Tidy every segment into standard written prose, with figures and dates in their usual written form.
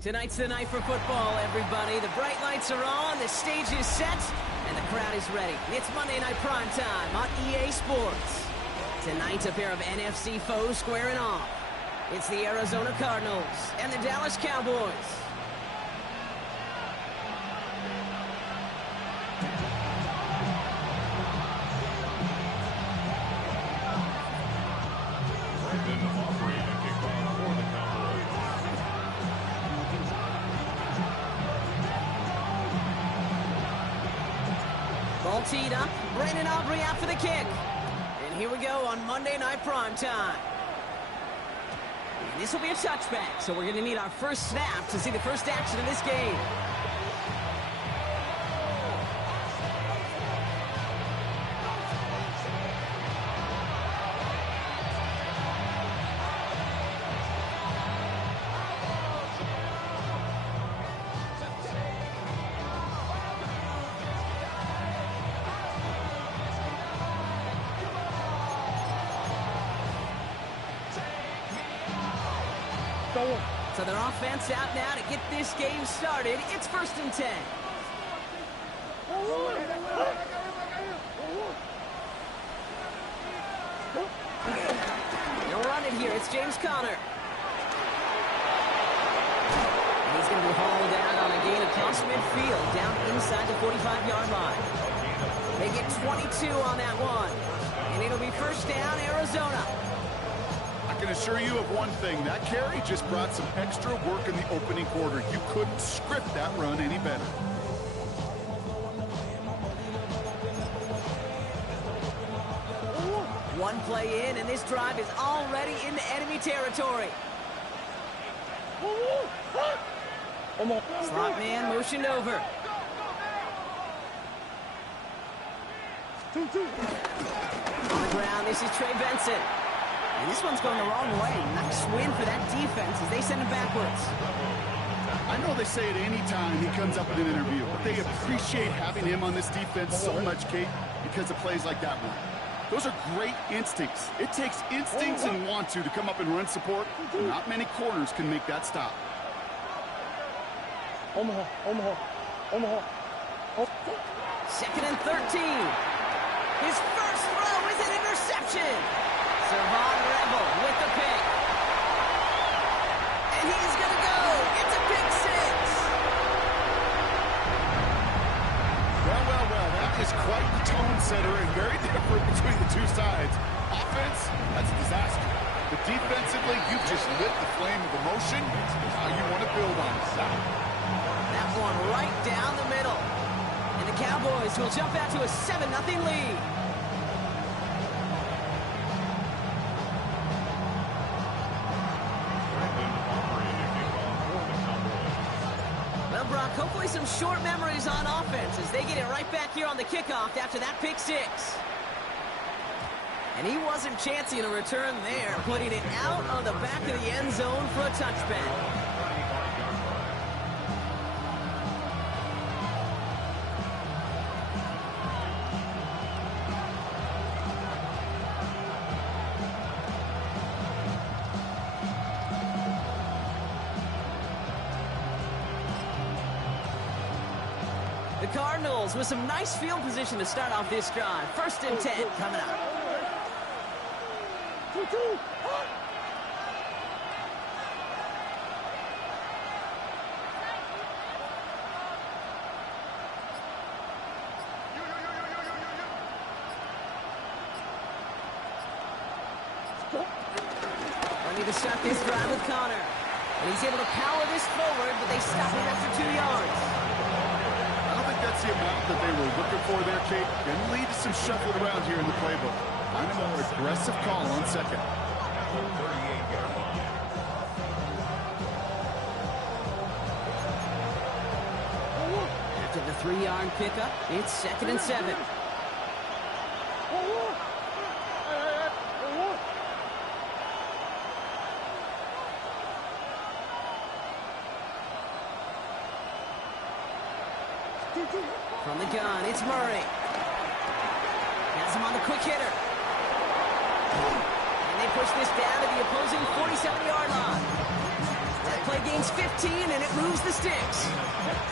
Tonight's the night for football, everybody. The bright lights are on, the stage is set, and the crowd is ready. It's Monday Night Prime Time on EA Sports. Tonight, a pair of NFC foes squaring off. It's the Arizona Cardinals and the Dallas Cowboys. Ball teed up. Brandon Aubrey out for the kick. And here we go on Monday Night Prime Time. And this will be a touchback, so we're going to need our first snap to see the first action of this game. So their offense out now to get this game started. It's 1st and 10. They'll run it here. It's James Conner. And he's going to be hauled down on a gain across midfield, down inside the 45-yard line. They get 22 on that one. And it'll be first down, Arizona. I can assure you of one thing. That carry just brought some extra work in the opening quarter. You couldn't script that run any better. One play in, and this drive is already into enemy territory. Slot man motioned over. On the ground, this is Trey Benson. And this one's going the wrong way. Nice win for that defense as they send him backwards. I know they say it any time he comes up in an interview, but they appreciate having him on this defense so much, Kate, because of plays like that one. Those are great instincts. It takes instincts and want to come up and run support. Not many corners can make that stop. Second and 13. His first throw is an interception. Servon Rebel with the pick. And he's going to go. It's a pick six. Well. That is quite the tone setter and very different between the two sides. Offense, that's a disaster. But defensively, you've just lit the flame of emotion. Now you want to build on it. That one right down the middle. And the Cowboys will jump out to a 7-0 lead. Brock, hopefully some short memories on offense as they get it right back here on the kickoff after that pick six. And he wasn't chancing a return there, putting it out on the back of the end zone for a touchback. The Cardinals with some nice field position to start off this drive. 1st and 10 coming up. Ready to start this drive with Conner. And he's able to power this forward, but they stop him after 2 yards. That's the amount that they were looking for there, Kate. Can lead to some shuffled around here in the playbook. Find a more aggressive call on second. After the 3-yard pickup, it's 2nd and 7. From the gun, it's Murray. Has him on the quick hitter. And they push this down to the opposing 47-yard line. Play gains 15, and it moves the sticks.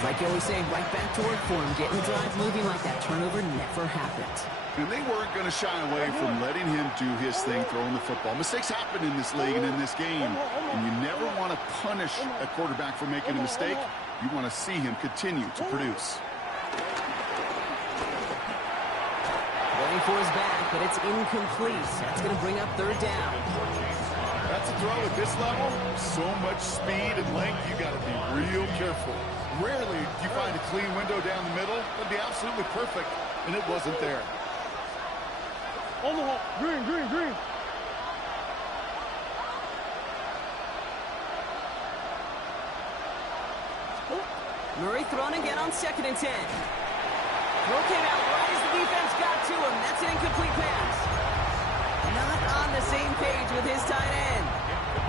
Like you always say, right back to work for him. Getting the drive moving like that turnover never happened. And they weren't going to shy away from letting him do his thing, throwing the football. Mistakes happen in this league and in this game, and you never want to punish a quarterback for making a mistake. You want to see him continue to produce. Going for his back, but it's incomplete. That's going to bring up third down. That's a throw at this level. So much speed and length, you got to be real careful. Rarely do you find a clean window down the middle. That'd be absolutely perfect, and it wasn't there. Green, green, green. Murray thrown again on 2nd and 10. Throw came out right as the defense got to him. That's an incomplete pass. Not on the same page with his tight end.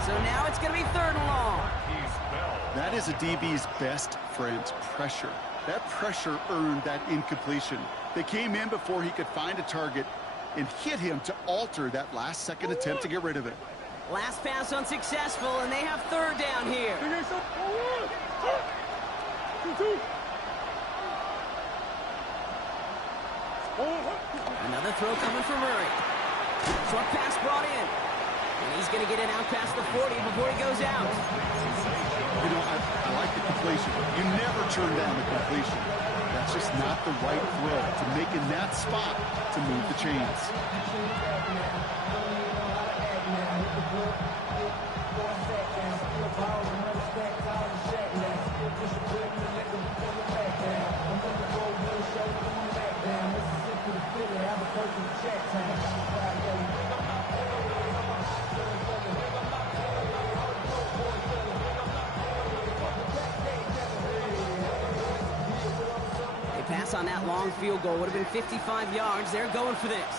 So now it's going to be 3rd and long. That is a DB's best friend, pressure. That pressure earned that incompletion. They came in before he could find a target and hit him to alter that last-second attempt to get rid of it. Last pass unsuccessful, and they have 3rd down here. Another throw coming for Murray. Short pass brought in. And he's going to get it out past the 40 before he goes out. You know, I like the completion. You never turn down the completion. That's just not the right throw to make in that spot to move the chains. Pass on that long field goal would have been 55 yards. They're going for this.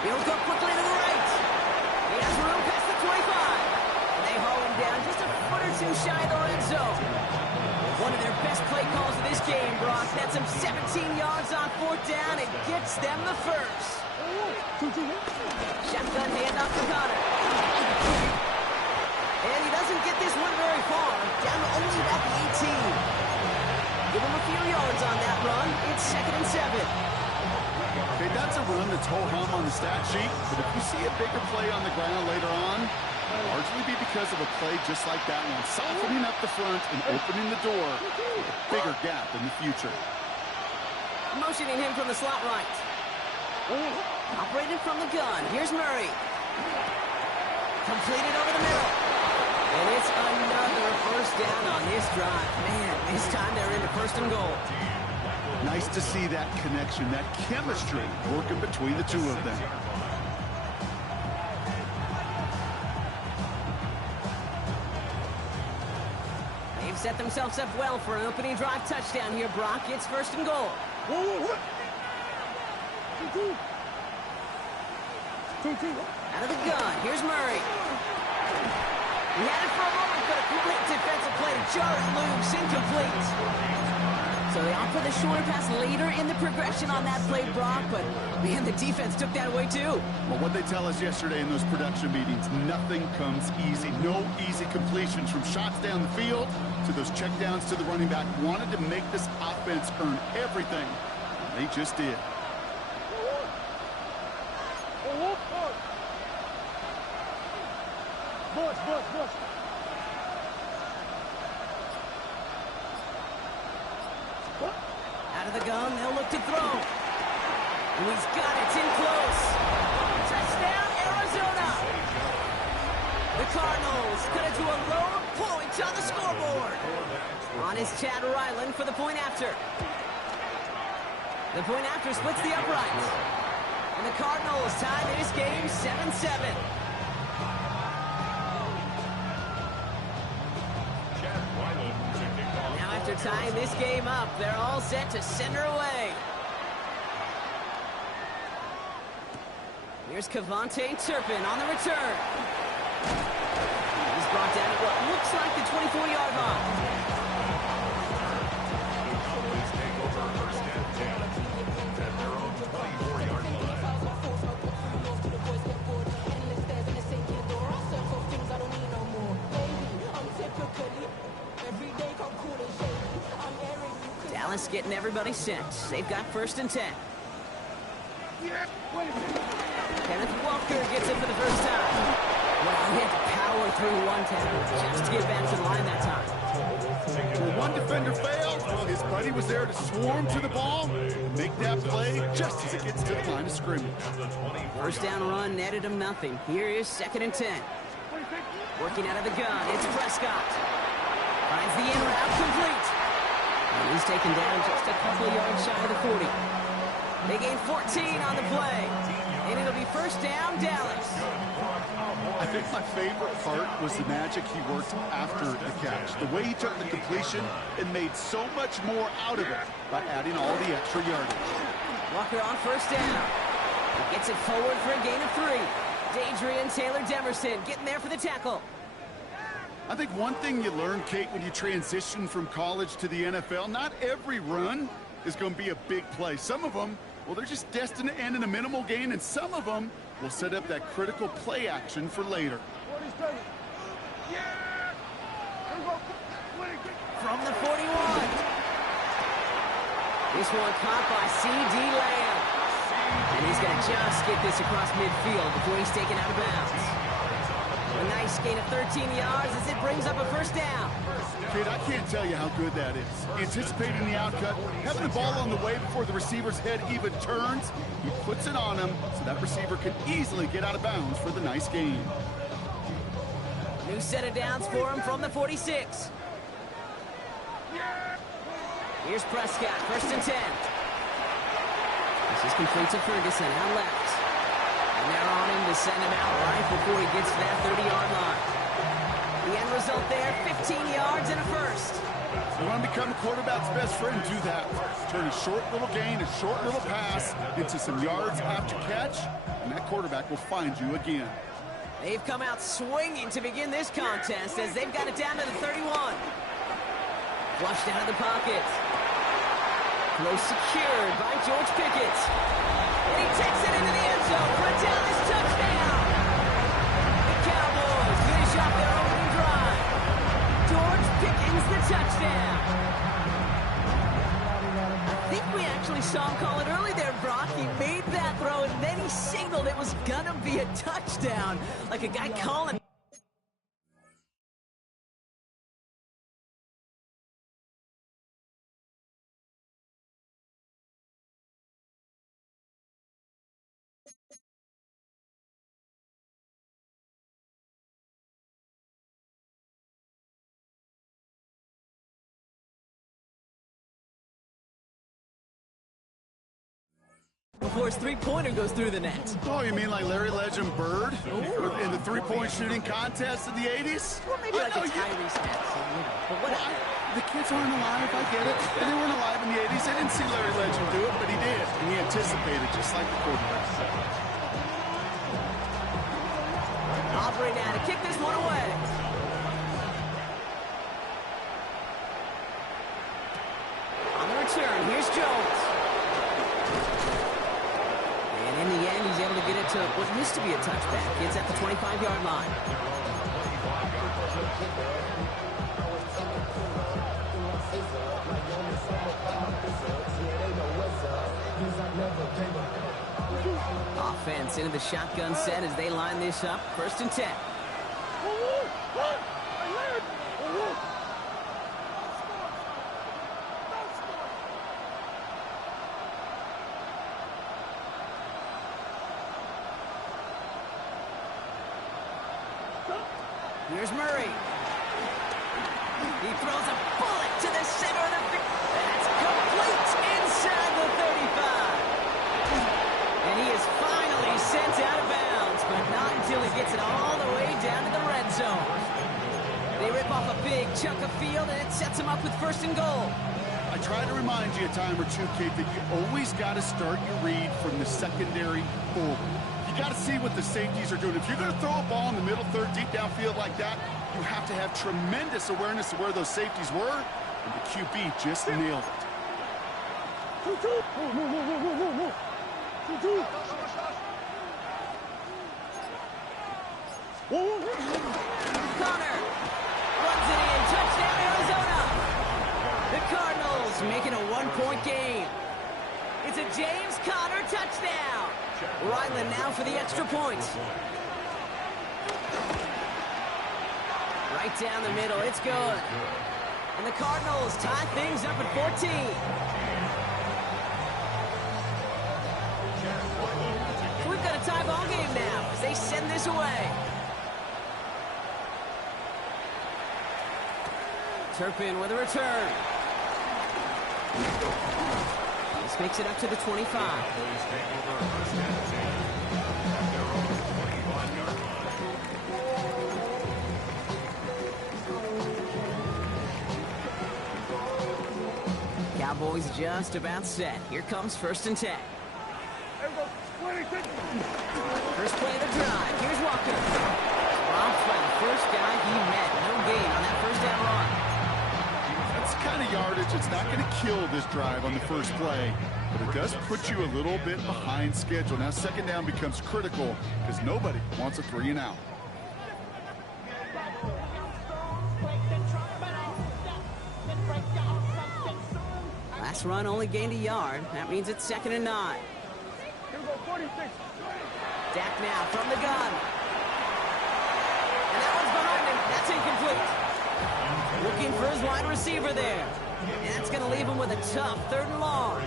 He'll go quickly to the right. He has room past the 25. And they haul him down just a foot or two shy of the red zone. One of their best play calls of this game, Brock. That's him 17 yards on 4th down. It gets them the first. Shotgun handoff to Connor. And he doesn't get this one very far, down to only about the 18. Give him a few yards on that run. It's 2nd and 7. Okay, that's a run that's ho-hum on the stat sheet, but if you see a bigger play on the ground later on, it'll largely be because of a play just like that one, softening up the front and opening the door with a bigger gap in the future. Motioning him from the slot right. Operated from the gun. Here's Murray. Completed over the middle. And it's another first down on this drive. Man, this time they're into 1st and goal. Nice to see that connection, that chemistry working between the two of them. They've set themselves up well for an opening drive touchdown here, Brock. It's 1st and goal. Out of the gun, here's Murray. He had it for a moment, but a quick defensive play to jar it loose, incomplete. So they opt for the shorter pass later in the progression on that play, Brock, but man, the defense took that away too. Well, what they tell us yesterday in those production meetings, nothing comes easy. No easy completions from shots down the field to those checkdowns to the running back. Wanted to make this offense earn everything. They just did. Bush. Out of the gun, they'll look to throw. And he's got it. It's in close. Touchdown, Arizona. The Cardinals cut it to a lone point on the scoreboard. On is Chad Ryland for the point after. The point after splits the uprights. And the Cardinals tie this game 7-7. Now after tying this game up, they're all set to send her away. Here's Kavontae Turpin on the return. He's brought down at what looks like the 24-yard line. just getting everybody set. They've got 1st and 10. Kenneth Walker gets it for the first time. Well, he had to power through one tackle just to get back to the line that time. When one defender failed, well, his buddy was there to swarm to the ball and make that play just as it gets to the line of scrimmage. 1st down run netted him nothing. Here is 2nd and 10. Working out of the gun, it's Prescott. Finds the in route complete. And he's taken down just a couple of yards shy of the 40. They gain 14 on the play. And it'll be 1st down, Dallas. I think my favorite part was the magic he worked after the catch. The way he took the completion and made so much more out of it by adding all the extra yardage. Walker on 1st down. He gets it forward for a gain of 3. Dadrian Taylor-Demerson getting there for the tackle. I think one thing you learn, Kate, when you transition from college to the NFL, not every run is going to be a big play. Some of them, well, they're just destined to end in a minimal gain, and some of them will set up that critical play action for later. From the 41. This one caught by C.D. Lamb. And he's going to just get this across midfield before he's taken out of bounds. A nice gain of 13 yards as it brings up a 1st down. Kate, I can't tell you how good that is. Anticipating the outcut, having the ball on the way before the receiver's head even turns, he puts it on him so that receiver can easily get out of bounds for the nice gain. New set of downs for him from the 46. Here's Prescott, 1st and 10. This is complete to Ferguson, out left. And they're on him to send him out right before he gets to that 30-yard line. The end result there, 15 yards and a 1st. You want to become a quarterback's best friend, do that. Turn a short little gain, a short little pass into some yards after catch, and that quarterback will find you again. They've come out swinging to begin this contest as they've got it down to the 31. Flushed out of the pocket. Close secured by George Pickett. And he takes it into the end zone for a Dallas touchdown. The Cowboys finish off their opening drive. George Pickens the touchdown. I think we actually saw him call it early there, Brock. He made that throw and then he signaled it was gonna be a touchdown. Like a guy calling. Before his three-pointer goes through the net. Oh, you mean like Larry Legend Bird in the three-point shooting contest in the 80s? Or maybe like a Tyrese Maxey, but whatever. The kids aren't alive, I get it. And they weren't alive in the 80s. They didn't see Larry Legend do it, but he did. And he anticipated, just like the quarterback. Aubrey now to kick this one away. On the return, here's Jones. In the end, he's able to get it to what used to be a touchback. It's at the 25-yard line. Offense into the shotgun set as they line this up. 1st and 10. Here's Murray. He throws a bullet to the center of the field. That's complete inside the 35. And he is finally sent out of bounds, but not until he gets it all the way down to the red zone. They rip off a big chunk of field, and it sets him up with 1st and goal. I try to remind you a time or two, Kate, that you always got to start your read from the secondary forward. You got to see what the safeties are doing. If you're going to throw a ball in the middle third, deep downfield like that, you have to have tremendous awareness of where those safeties were, and the QB just nailed it. Connor runs it in. Touchdown, Arizona. The Cardinals Cowboys making a one-point game. It's a James Conner touchdown. Ryland now for the extra point. Right down the middle, it's good. And the Cardinals tie things up at 14. So we've got a tie ball game now as they send this away. Turpin with a return. This makes it up to the 25. Cowboys just about set. Here comes 1st and 10. First play of the drive. Here's Walker. Romped by the first guy he met. No gain on that first down run. That's the kind of yardage it's not going to kill this drive on the first play, but it does put you a little bit behind schedule. Now 2nd down becomes critical because nobody wants a 3 and out. Last run only gained a yard. That means it's 2nd and 9. Dak now from the gun. And that one's behind him. That's incomplete. Looking for his wide receiver there. And that's going to leave him with a tough 3rd and long.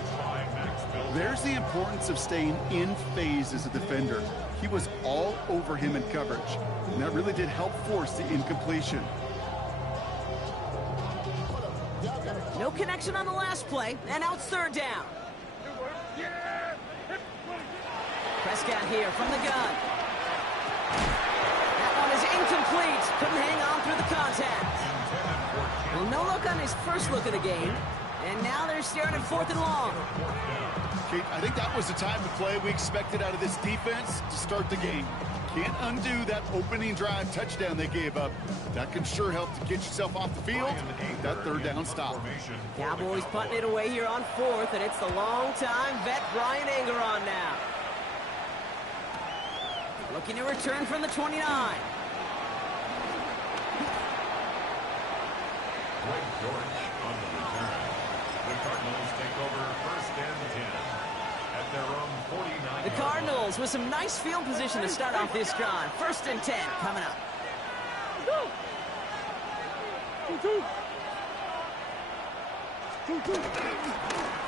There's the importance of staying in phase as a defender. He was all over him in coverage, and that really did help force the incompletion. No connection on the last play, and now it's 3rd down. Prescott here from the gun. That one is incomplete. Couldn't hang on through the contact. Well, no look on his first look of the game, and now they're staring at 4th and long. Kate, I think that was the time to play we expected out of this defense to start the game. Can't undo that opening drive touchdown they gave up. That can sure help to get yourself off the field with that 3rd down stop. Cowboys putting it away here on 4th, and it's the long-time vet Brian Angeron now. Looking to return from the 29. Greg George on the return. The Cardinals take over 1st and 10 at their own 49. The Cardinals with some nice field position to start off this drive. 1st and 10 coming up.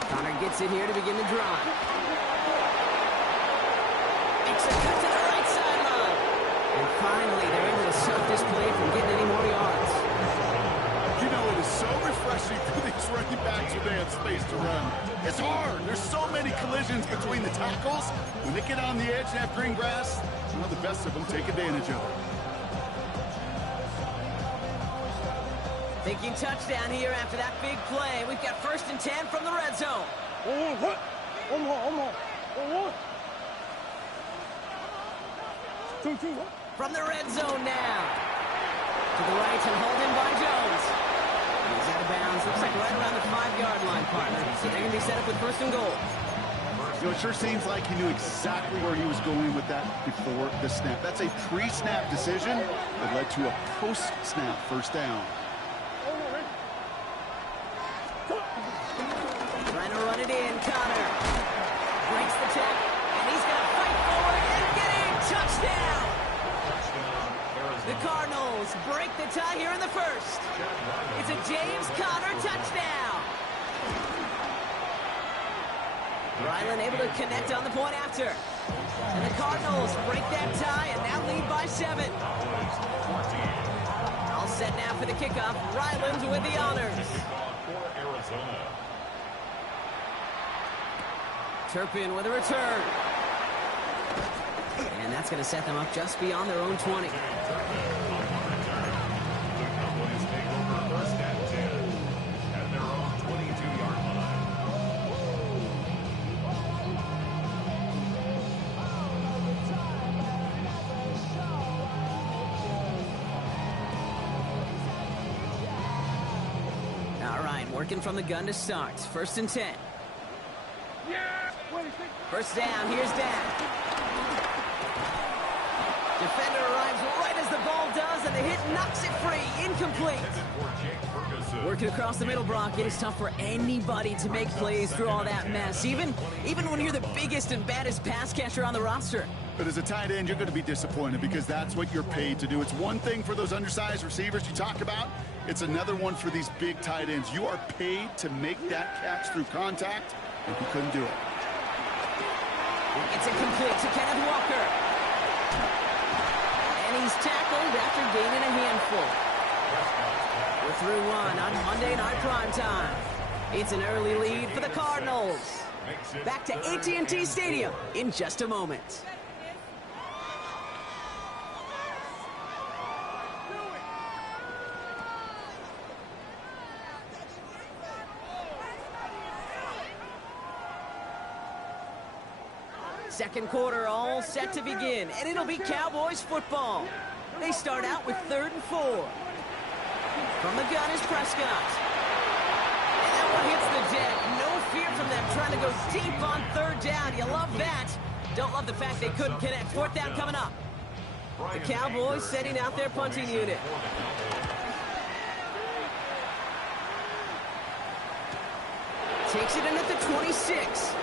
Conner gets it here to begin the drive. Makes a cut to the right sideline. And finally, they're able to stop this play from getting any more yards. You know, it is so refreshing for these running backs when they have space to run. It's hard. There's so many collisions between the tackles. When they get on the edge and have green grass, well, the best of them take advantage of it. Thinking touchdown here after that big play. We've got 1st and 10 from the red zone. One more. Two. From the red zone now. To the right and hauled in by Jones. He's out of bounds. Looks like right around the 5-yard line, partner. So they're going to be set up with 1st and goal. You know, it sure seems like he knew exactly where he was going with that before the snap. That's a pre-snap decision that led to a post-snap 1st down. Trying to run it in, Conner. Breaks the tackle, and he's going to fight forward and get in. Touchdown! The Cardinals break the tie here in the 1st. It's a James Conner touchdown. Ryland able to connect on the point after. And the Cardinals break that tie and now lead by 7. All set now for the kickoff. Ryland with the honors. Turpin with a return. And that's going to set them up just beyond their own 20. All right, working from the gun to start. 1st and 10. 1st down, here's Dak. Defender arrives right as the ball does, and the hit knocks it free. Incomplete. Working across the middle, Brock, it is tough for anybody to make plays through all that mess, even when you're the biggest and baddest pass catcher on the roster. But as a tight end, you're going to be disappointed because that's what you're paid to do. It's one thing for those undersized receivers you talk about. It's another one for these big tight ends. You are paid to make that catch through contact, and he couldn't do it. It's incomplete to Kenneth Walker. And he's tackled after gaining a handful. We're through one on Monday Night Primetime. It's an early lead for the Cardinals. Back to AT&T Stadium in just a moment. Second quarter all set to begin, and it'll be Cowboys football. They start out with 3rd and 4. From the gun is Prescott. And that one hits the deck. No fear from them trying to go deep on 3rd down. You love that. Don't love the fact they couldn't connect. 4th down coming up. The Cowboys setting out their punting unit. Takes it in at the 26.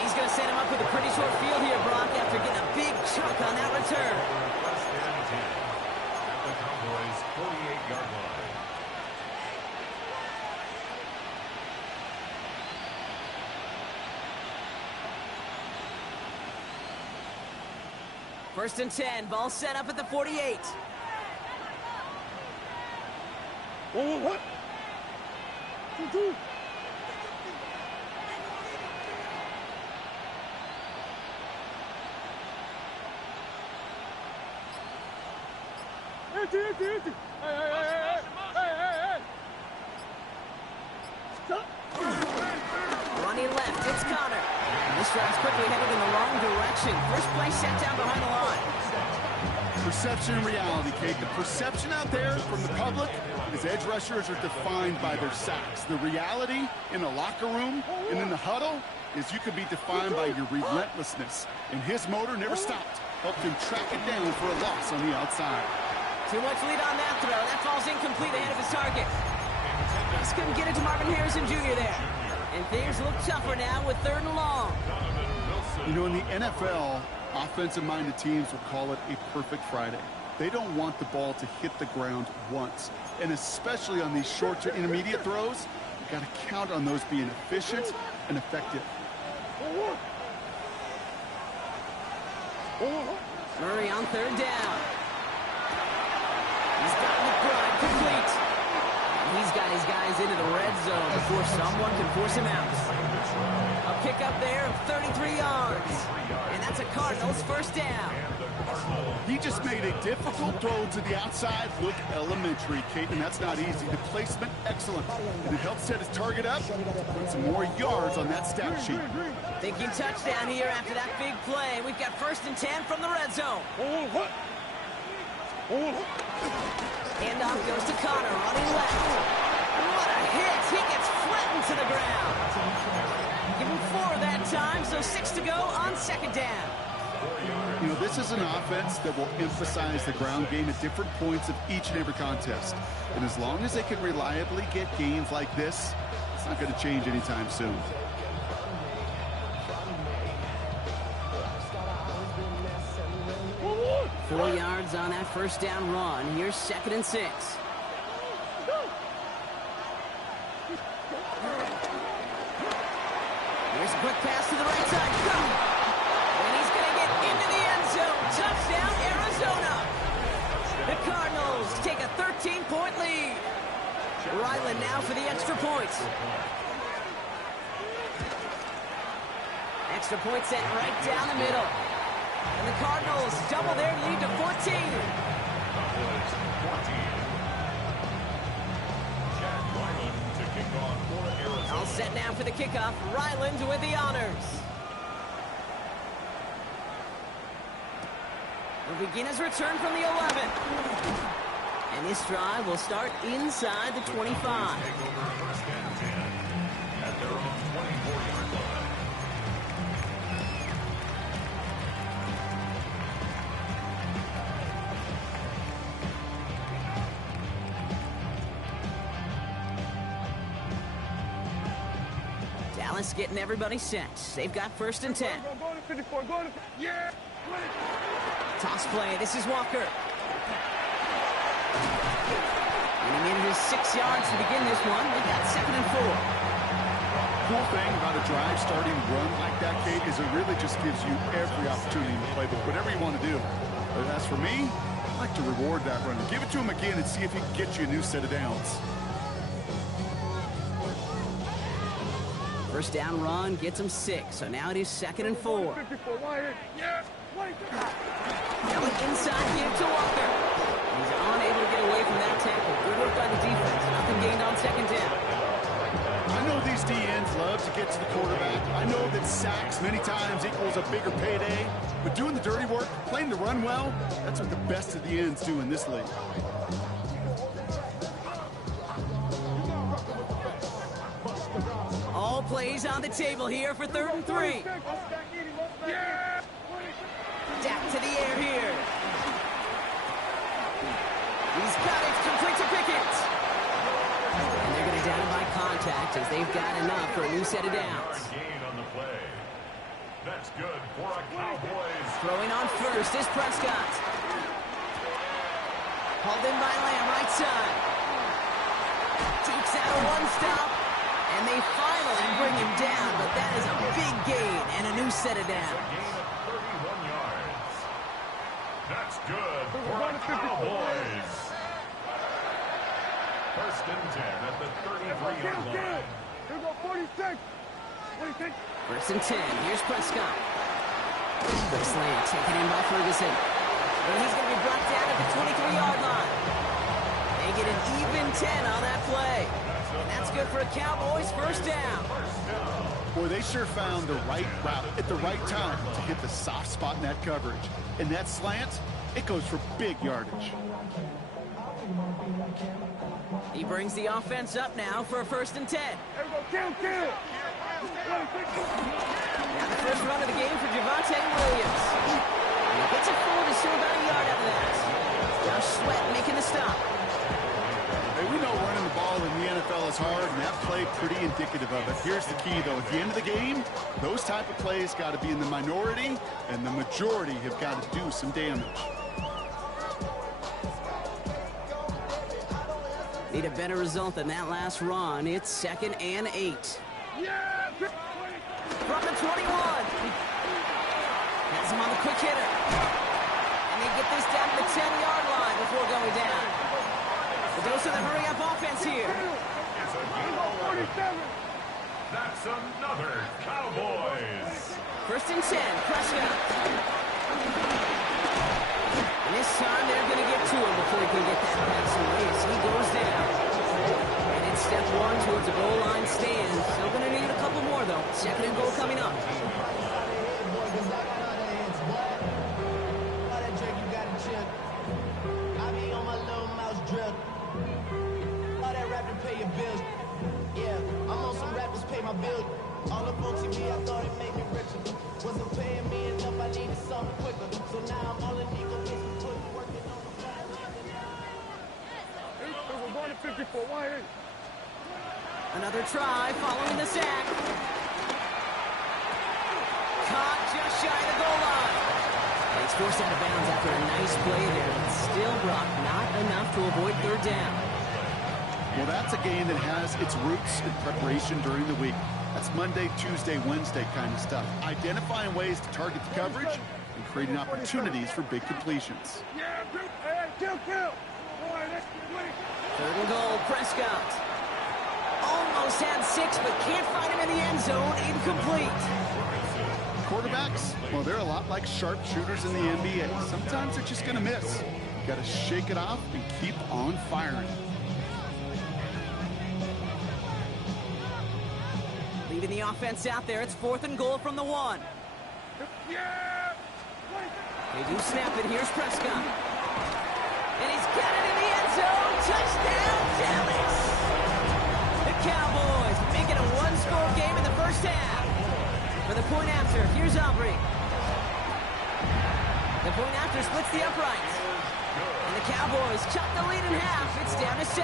He's going to set him up with a pretty short field here, Brock, after getting a big chunk on that return. Less than 10 at the Cowboys' 48-yard line. First and 10, ball set up at the 48. What? Running left, it's Connor. This drive's quickly headed in the wrong direction. First play set down behind the line. Perception and reality, Kate. The perception out there from the public is edge rushers are defined by their sacks. The reality in the locker room and in the huddle is you could be defined by your relentlessness. And his motor never stopped. Helped him track it down for a loss on the outside. Too much lead on that throw. That falls incomplete ahead of his target. Just couldn't get it to Marvin Harrison Jr. there. And things look tougher now with 3rd and long. You know, in the NFL, offensive-minded teams will call it a perfect Friday. They don't want the ball to hit the ground once. And especially on these short to intermediate throws, you've got to count on those being efficient and effective. Murray on 3rd down. He's got McBride complete. He's got his guys into the red zone before someone can force him out. A pickup there of 33 yards. And that's a Cardinals first down. He just made a difficult throw to the outside look elementary, Kate, and that's not easy. The placement, excellent. And it helps set his target up, put some more yards on that stat sheet. Thinking touchdown here after that big play. We've got 1st and 10 from the red zone. Handoff goes to Connor, running left. What a hit! He gets flattened to the ground. Give him 4 that time, so 6 to go on 2nd down. You know, this is an offense that will emphasize the ground game at different points of each and every contest. And as long as they can reliably get gains like this, it's not going to change anytime soon. Four yards on that first down run. Here's 2nd and 6. Here's a quick pass to the right side. Go! And he's going to get into the end zone. Touchdown, Arizona. The Cardinals take a 13-point lead. Ryland now for the extra point. Extra point set right down the middle. And the Cardinals double their lead to 14. All set now for the kickoff. Ryland with the honors. Will begin his return from the 11. And this drive will start inside the 25. Dallas getting everybody set. They've got 1st and 10. Go to 54. Go to... Yeah! Toss play. This is Walker. And he needed his 6 yards to begin this one. They got 2nd and 4. Cool thing about a drive starting run like that, Kate, is it really just gives you every opportunity in the playbook, whatever you want to do. But as for me, I like to reward that runner. Give it to him again and see if he can get you a new set of downs. 1st down run gets him 6. So now it is 2nd and 4. 54. Wyatt. Yeah! Kelly inside, give to Walker. He's unable to get away from that tackle. Good work by the defense. Nothing gained on 2nd down. I know these DNs love to get to the quarterback. I know that sacks many times equals a bigger payday. But doing the dirty work, playing the run well, that's what the best of the ends do in this league. All plays on the table here for 3rd and 3. Dak to the air here. He's got it, complete to Pickett. And they're going to down by contact as they've got enough for a new set of downs. Gain on the play. That's good for a Cowboys. Throwing on 1st is Prescott. Hauled in by Lamb, right side. Takes out a 1-stop. And they finally bring him down, but that is a big gain and a new set of downs. Gain of 31 yards. That's good for the Cowboys. 1st and 10 at the 33-yard line. Here go 46. 46. 1st and 10. Here's Prescott. Quick slant taken in by Ferguson. And he's going to be brought down at the 23-yard line. They get an even 10 on that play. And that's good for a Cowboys 1st down. Boy, they sure found the right route at the right time to hit the soft spot in that coverage. And that slant, it goes for big yardage. He brings the offense up now for a 1st and 10. Here we go. Kill. Now the first run of the game for Javonte Williams. And he gets it forward to still about a yard out of that. Josh Sweat making the stop. Hey, we know running the ball in the NFL is hard, and that play pretty indicative of it. Here's the key, though. At the end of the game, those type of plays got to be in the minority, and the majority have got to do some damage. Need a better result than that last run. It's 2nd and 8. Yeah! From the 21. Has him on the quick hitter. And they get this down to the 10-yard line before going down. The dose of the hurry-up offense here. It's a gain of 11. That's another Cowboys. 1st and 10, Prescott. And this time they're going to get to him before he can get that pass away as he goes down. And it's step 1 towards a goal line stand. Still going to need a couple more, though. 2nd and goal coming up. My bill, all up on TV, I thought it made me richer. Wasn't paying me enough, I needed something quicker. So now I'm all in need of working on the We're going to 54. Wyatt. Another try following the sack. Caught just shy of the goal line. And he's forced out of bounds after a nice play there. But still, Brock, not enough to avoid 3rd down. Well, that's a game that has its roots in preparation during the week. That's Monday, Tuesday, Wednesday kind of stuff. Identifying ways to target the coverage and creating opportunities for big completions. Yeah, kill. 3rd and goal, Prescott. Almost had 6, but can't find him in the end zone. Incomplete. Quarterbacks, well, they're a lot like sharpshooters in the NBA. Sometimes they're just going to miss. You got to shake it off and keep on firing. Leaving the offense out there. It's 4th and goal from the 1. Yeah! They do snap it. Here's Prescott. And he's got it in the end zone. Touchdown, Dallas! The Cowboys make it a 1-score game in the 1st half. For the point after, here's Aubrey. The point after splits the uprights. And the Cowboys chop the lead in half. It's down to 7.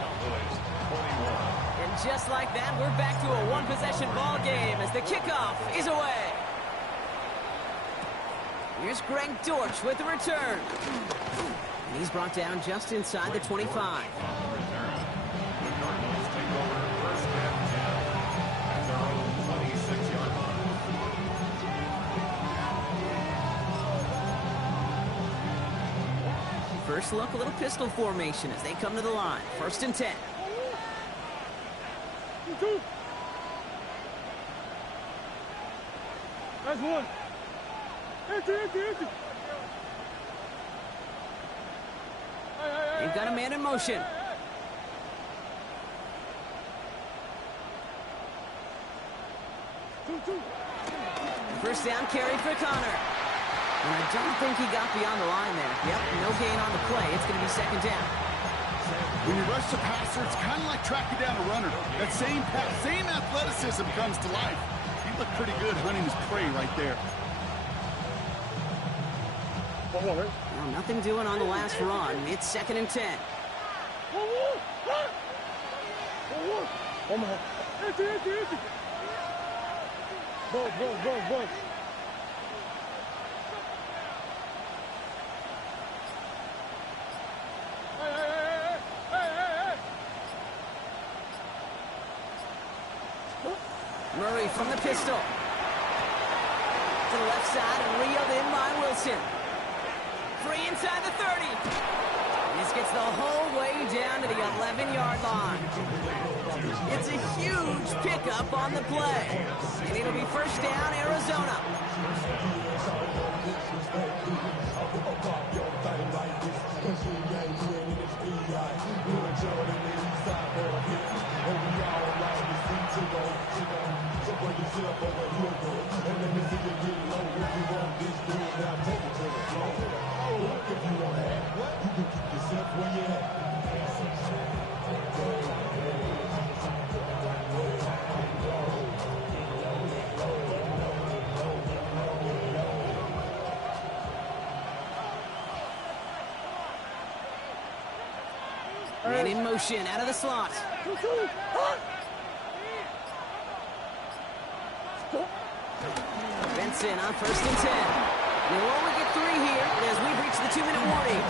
Cowboys 21. And just like that, we're back to a one-possession ball game as the kickoff is away. Here's Greg Dortch with the return. And he's brought down just inside the 25. The Cardinals take over first and 10 at their own 26-yard line. First look, a little pistol formation as they come to the line. First and 10. That's one. Empty. They've got a man in motion. First down carry for Connor. And I don't think he got beyond the line there. Yep, no gain on the play. It's going to be second down. When you rush the passer, it's kind of like tracking down a runner. That same athleticism comes to life. He looked pretty good hunting his prey right there. Well, nothing doing on the last run. It's second and 10. One more. Empty. Buzz. Murray from the pistol. To the left side and reeled in by Wilson. Free inside the 30. And this gets the whole way down to the 11-yard line. It's a huge pickup on the play. And it'll be first down, Arizona. And in motion, out of the slot. Benson on first and 10. We'll only get 3 here as we've reached the 2-minute warning.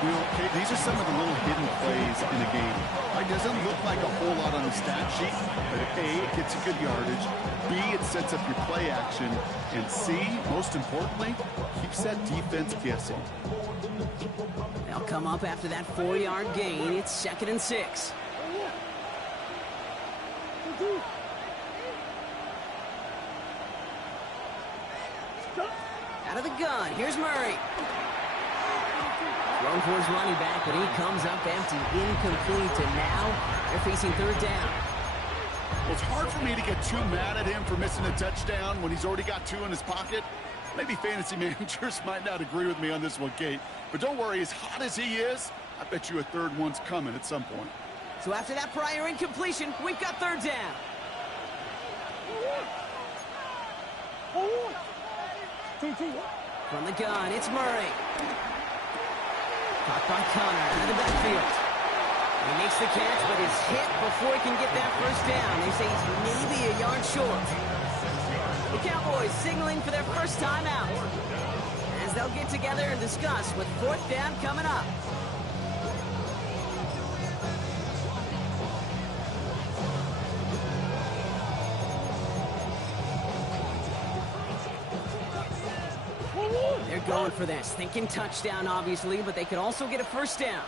You know, okay, these are some of the little hidden plays in the game. It doesn't look like a whole lot on the stat sheet, but A, it gets you good yardage. B, it sets up your play action. And C, most importantly, keeps that defense guessing. They'll come up after that 4-yard gain. It's second and 6. Out of the gun, here's Murray. Thrown towards running back, but he comes up empty, incomplete, and now they're facing third down. Well, it's hard for me to get too mad at him for missing a touchdown when he's already got 2 in his pocket. Maybe fantasy managers might not agree with me on this one, Kate. But don't worry, as hot as he is, I bet you a third one's coming at some point. So after that prior incompletion, we've got third down. From the gun, it's Murray. Caught by Connor into the backfield. He makes the catch, but is hit before he can get that first down. They say he's maybe a yard short. The Cowboys signaling for their first time out as they'll get together and discuss with fourth down coming up. They're going for this, thinking touchdown, obviously, but they could also get a first down.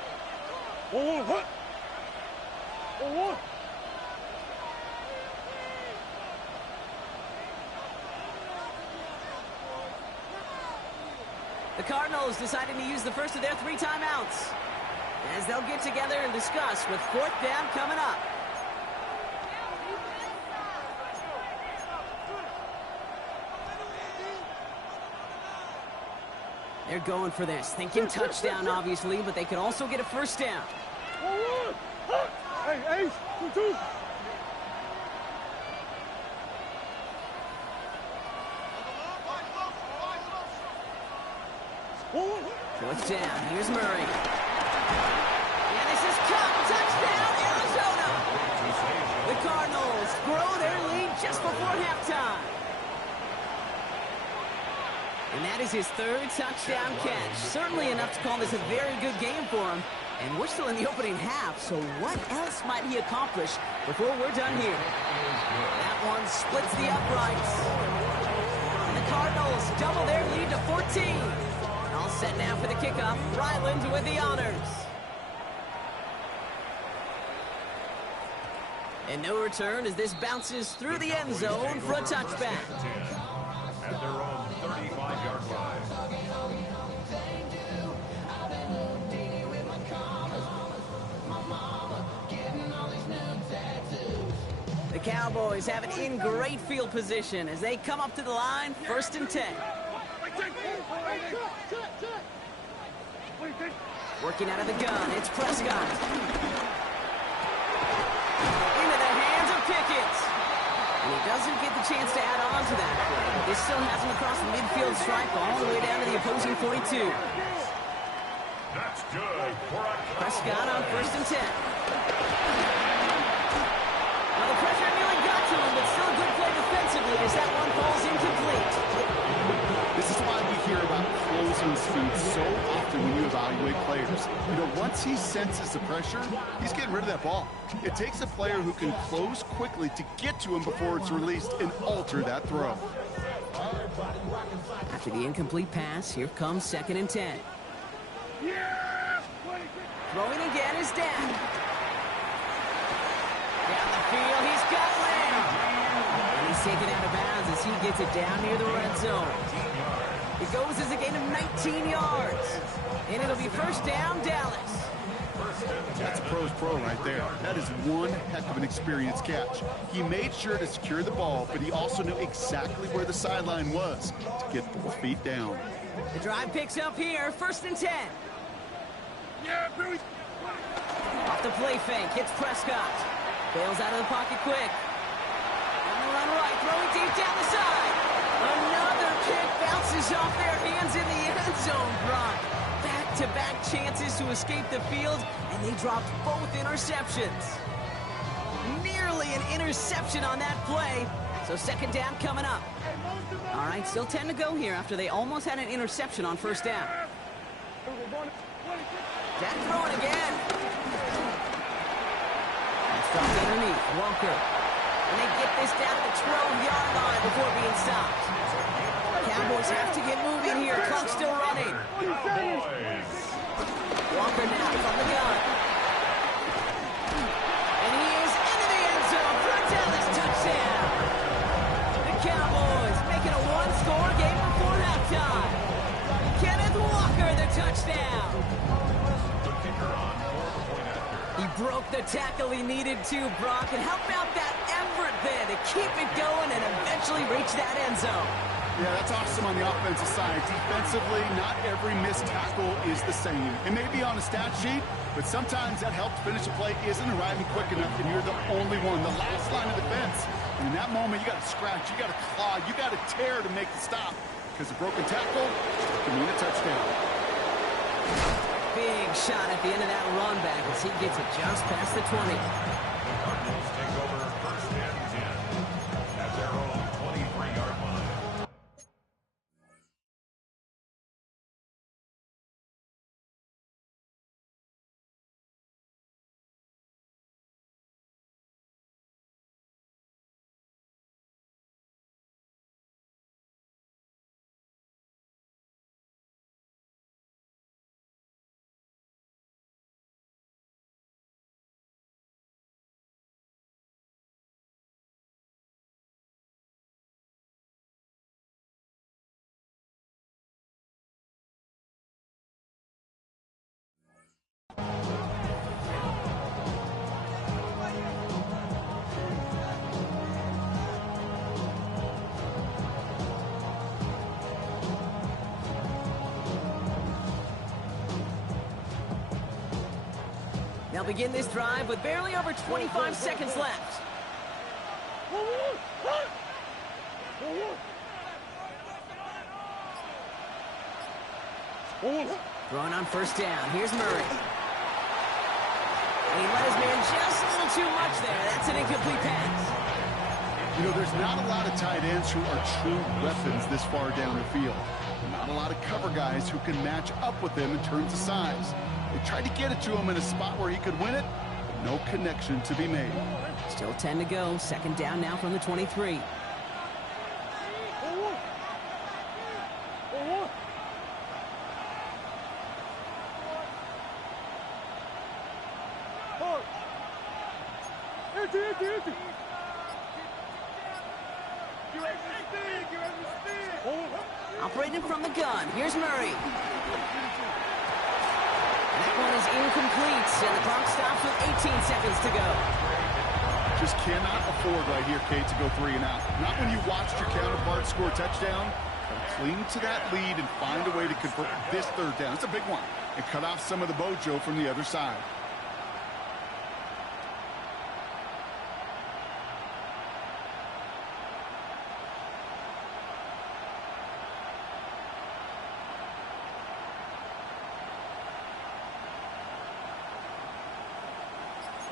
The Cardinals deciding to use the first of their 3 timeouts as they'll get together and discuss with fourth down coming up. They're going for this, thinking touchdown, obviously, but they could also get a first down. Hey, 2. Fourth down, here's Murray. And this is caught, touchdown, Arizona! is his third touchdown catch. Certainly enough to call this a very good game for him. And we're still in the opening half, so what else might he accomplish before we're done here? That one splits the uprights. And the Cardinals double their lead to 14. All set now for the kickoff. Ryland with the honors. And no return as this bounces through the end zone for a touchback. At their own 35-yard line. The Cowboys have it in great field position as they come up to the line, 1st and 10. Working out of the gun, it's Prescott. Into the hands of Pickett. And he doesn't get the chance to add on to that play. This still has him across the midfield stripe all the way down to the opposing 42. That's good. Prescott on 1st and 10. Well, the pressure nearly got to him, but still a good play defensively as that one falls incomplete. This is why we hear about closing speed so often when you evaluate players. You know, once he senses the pressure, he's getting rid of that ball. It takes a player who can close quickly to get to him before it's released and alter that throw. After the incomplete pass, here comes 2nd and 10. Throwing again is Dan. Down the field, he's got Lamb. And he's taken out of bounds as he gets it down near the red zone. It goes as a gain of 19 yards. And it'll be 1st down, Dallas. That's a pro's pro right there. That is one heck of an experienced catch. He made sure to secure the ball, but he also knew exactly where the sideline was to get both feet down. The drive picks up here, 1st and 10. Off the play fake, hits Prescott. Bails out of the pocket quick. On the run right, throwing deep down the side. Another kick bounces off their hands in the end zone, Brock. Back-to-back chances to escape the field, and they dropped both interceptions. Nearly an interception on that play. So 2nd down coming up. All right, still 10 to go here after they almost had an interception on 1st down. Jack throwing again. That's dropped underneath. Walker. And they get this down to the 12-yard line before being stopped. Cowboys have to get moving here. Clock still running. Walker now from the gun. And he is into the end zone for a Dallas touchdown. The Cowboys making a one-score game before halftime. Kenneth Walker, the touchdown. He broke the tackle he needed to, Brock. And how about that effort there to keep it going and eventually reach that end zone? Yeah, that's awesome on the offensive side. Defensively, not every missed tackle is the same. It may be on a stat sheet, but sometimes that help to finish a play isn't arriving quick enough, and you're the only one, the last line of defense. And in that moment, you got to scratch, you got to claw, you got to tear to make the stop, because a broken tackle can mean a touchdown. Big shot at the end of that run back as he gets it just past the 20. The Cardinals take over 1st and 10 at their own 23-yard line. They'll begin this drive with barely over 25 seconds left. Throwing on 1st down. Here's Murray. And he let his man just a little too much there. That's an incomplete pass. You know, there's not a lot of tight ends who are true weapons this far down the field. Not a lot of cover guys who can match up with him in terms of size. They tried to get it to him in a spot where he could win it, but no connection to be made. Still 10 to go. Second down now from the 23. Operating from the gun. Here's Murray. That one is incomplete, and the clock stops with 18 seconds to go. Just cannot afford right here, Kate, to go 3 and out. Not when you watched your counterpart score a touchdown. Cling to that lead and find a way to convert this third down. It's a big one. And cut off some of the mojo from the other side.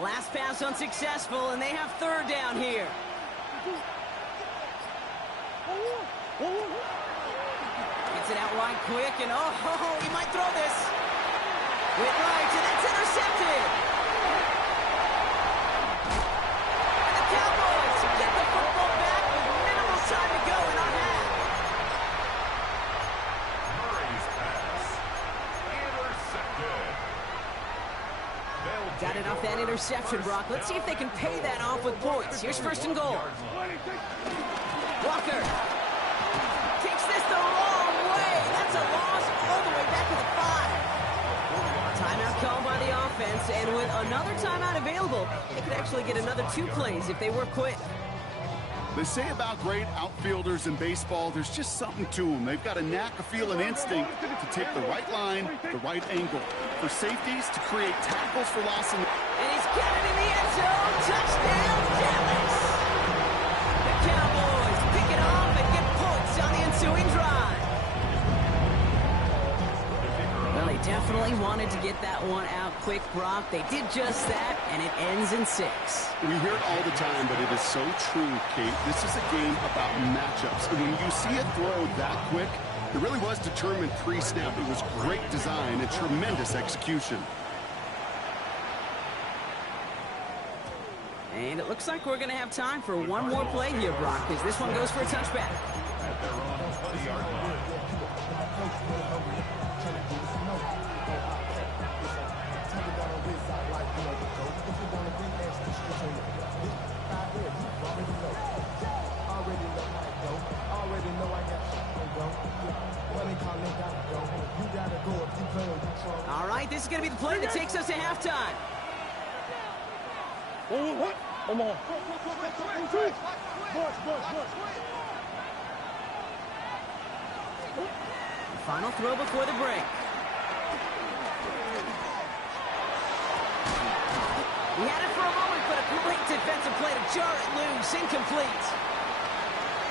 Last pass unsuccessful, and they have third down here. Gets it out wide quick, and oh, he might throw this. With right, and that's intercepted. And the Cowboys get the football back with minimal time to go in our half. Murray's pass. Intercepted. Got it off that interception, Brock. Let's see if they can pay that off with points. Here's first and goal. Walker takes this the wrong way. That's a loss all the way back to the 5. Timeout called by the offense, and with another timeout available, they could actually get another 2 plays if they were quick. They say about great outfielders in baseball, there's just something to them. They've got a knack, a feel, and instinct to take the right line, the right angle. For safeties, to create tackles for loss. And he's got it in the end zone. Touchdown, Dallas! The Cowboys pick it off and get points on the ensuing drive. Well, they definitely wanted to get that one out quick, Brock. They did just that, and it ends in 6. We hear it all the time, but it is so true, Kate. This is a game about matchups. And when you see a throw that quick, it really was determined pre-snap. It was great design and tremendous execution. And it looks like we're going to have time for one more play here, Brock, because this one goes for a touchback. At their own 20-yard line. All right, this is going to be the play that takes us to halftime. Come on. Final throw before the break. He had it for a moment, but a great defensive play to jar it loose. Incomplete.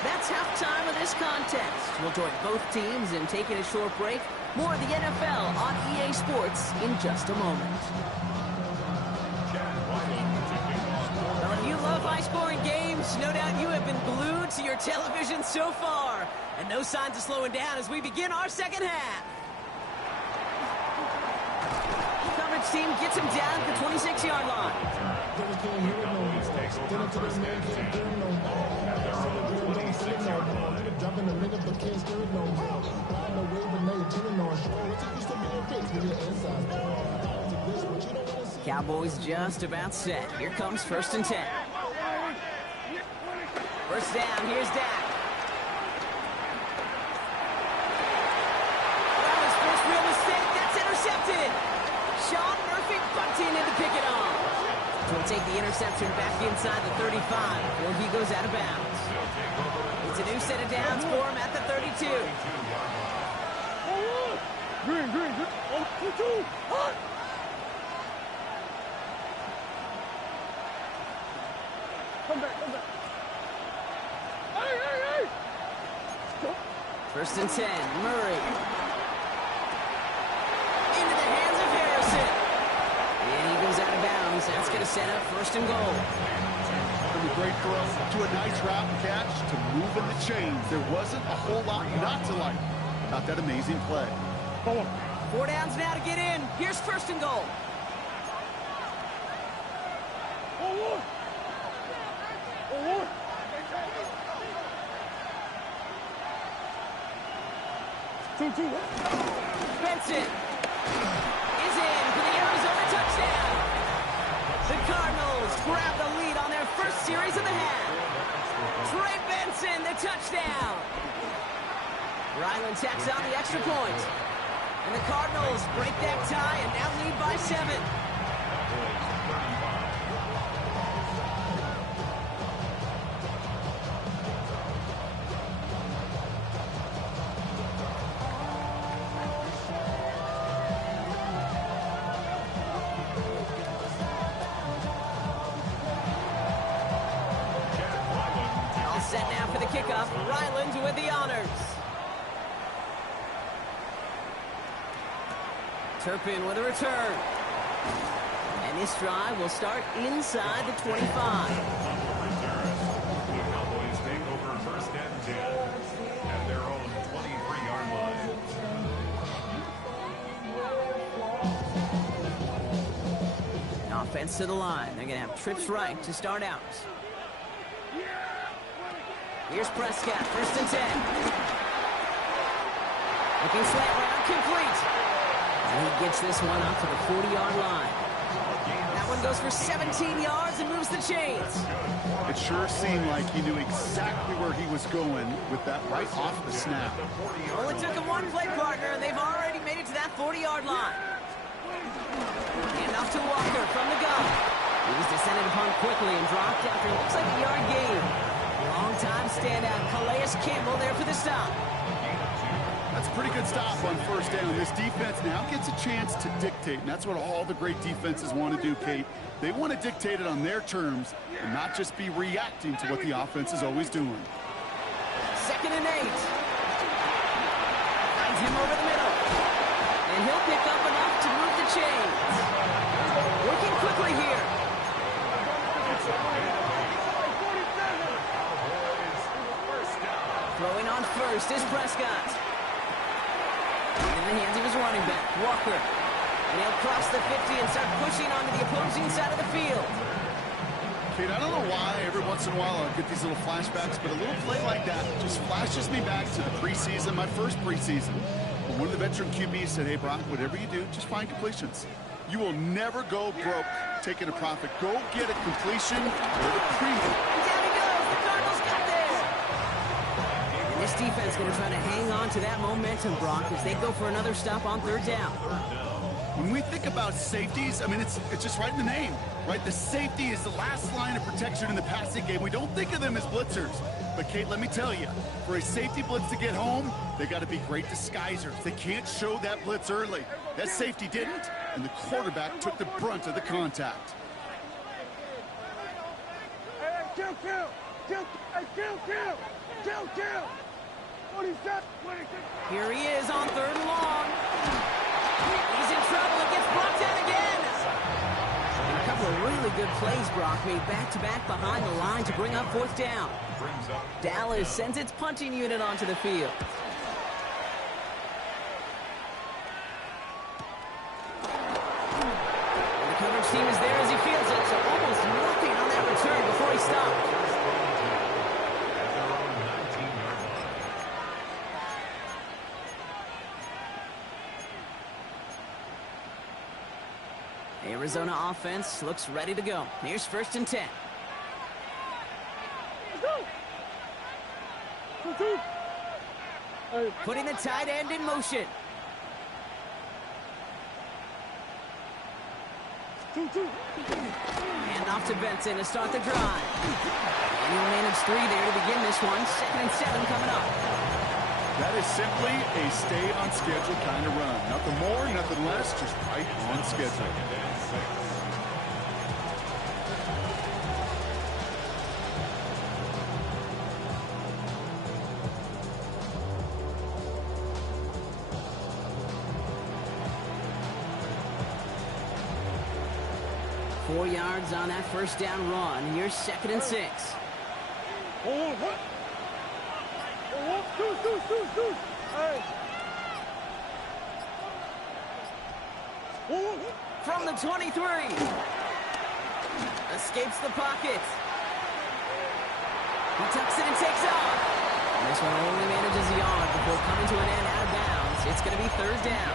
That's halftime of this contest. We'll join both teams in taking a short break. More of the NFL on EA Sports in just a moment. Well, if you love high-scoring games, no doubt you have been glued to your television so far. And no signs of slowing down as we begin our second half. The coverage team gets him down at the 26-yard line. Cowboys just about set. Here comes first and 10. First down, here's Dak. That was first real mistake. That's intercepted. Sean Murphy bunting in to pick it off. So we'll take the interception back inside the 35 before he goes out of bounds. It's a new set of downs for him at the 32. Green. 1, 2, hot! Come back. Hey! First and 10, Murray. Into the hands of Harrison. And he goes out of bounds. That's going to set up first and goal. From a great throw to a nice route and catch to moving the chains. There wasn't a whole lot not to like. about that amazing play. Come on. 4 downs now to get in. Here's first and goal. Forward. Forward. Two. Benson is in for the Arizona touchdown. The Cardinals grab the lead on their first series of the half. Trey Benson, the touchdown. Ryland tacks on the extra point. And the Cardinals break that tie and now lead by 7. All set now for the kickoff. Ryland with the honors. Turpin with a return. And this drive will start inside the 25. The Cowboys take over first and 10 at their own 23-yard line. Offense to the line. They're going to have trips right to start out. Here's Prescott, first and 10. Looking slant route, complete. And he gets this one out to the 40-yard line. That one goes for 17 yards and moves the chains. It sure seemed like he knew exactly where he was going with that right off the snap. Only took him one play, partner, and they've already made it to that 40-yard line. Hand off to Walker from the gun. He was descended upon quickly and dropped after it looks like a yard gain. Long-time standout Calais Campbell there for the stop. That's a pretty good stop on first down. This defense now gets a chance to dictate, and that's what all the great defenses want to do, Kate. They want to dictate it on their terms and not just be reacting to what the offense is always doing. 2nd and 8. Finds him over the middle. And he'll pick up enough to move the chains. Working quickly here. Throwing on first is Prescott. In the hands of his running back, Walker. And he'll cross the 50 and start pushing onto the opposing side of the field. Kate, I don't know why every once in a while I get these little flashbacks, but a little play like that just flashes me back to the preseason, my first preseason. When one of the veteran QBs said, hey, Brock, whatever you do, just find completions. You will never go broke taking a profit. Go get a completion or the premium. Down he goes. The Cardinals got there. And this defense going to try to hang on to that momentum, Brock, as they go for another stop on 3rd down. When we think about safeties, I mean, it's just right in the name, right? The safety is the last line of protection in the passing game. We don't think of them as blitzers. But, Kate, let me tell you, for a safety blitz to get home, they got to be great disguisers. They can't show that blitz early. That safety didn't, and the quarterback took the brunt of the contact. Kill. What is that? Here he is on 3rd and long. He's in trouble and gets brought down again. And a couple of really good plays, Brock, made back-to-back behind the line to bring up 4th down. Dallas sends its punting unit onto the field. And the coverage team is there as he fields it, so almost nothing on that return before he stopped. Arizona offense looks ready to go. Here's 1st and 10. Putting the tight end in motion. Hand off to Benson to start the drive. And he'll manage 3 there to begin this one. 2nd and 7 coming up. That is simply a stay on schedule kind of run. Nothing more, nothing less, just right on schedule. 4 yards on that 1st down run. Here's 2nd and 6. Hey. From the 23. Escapes the pocket. He tucks it and takes off. And this one only manages a yard before coming to an end out of bounds. It's going to be third down.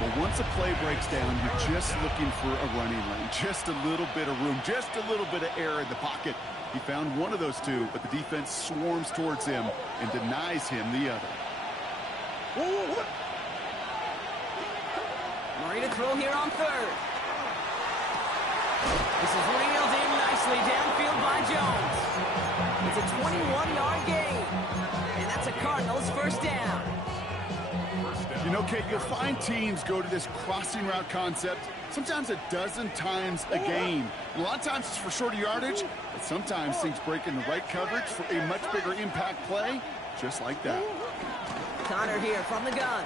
Well, once a play breaks down, you're just looking for a running lane. Just a little bit of room, just a little bit of air in the pocket. He found one of those two, but the defense swarms towards him and denies him the other. Murray to throw here on third. This is reeled in nicely downfield by Jones. It's a 21-yard gain. And that's a Cardinals first down. You know, Kate, you'll find teams go to this crossing route concept sometimes a dozen times a game. And a lot of times it's for shorter yardage, but sometimes things break in the right coverage for a much bigger impact play, just like that. Connor here from the gun.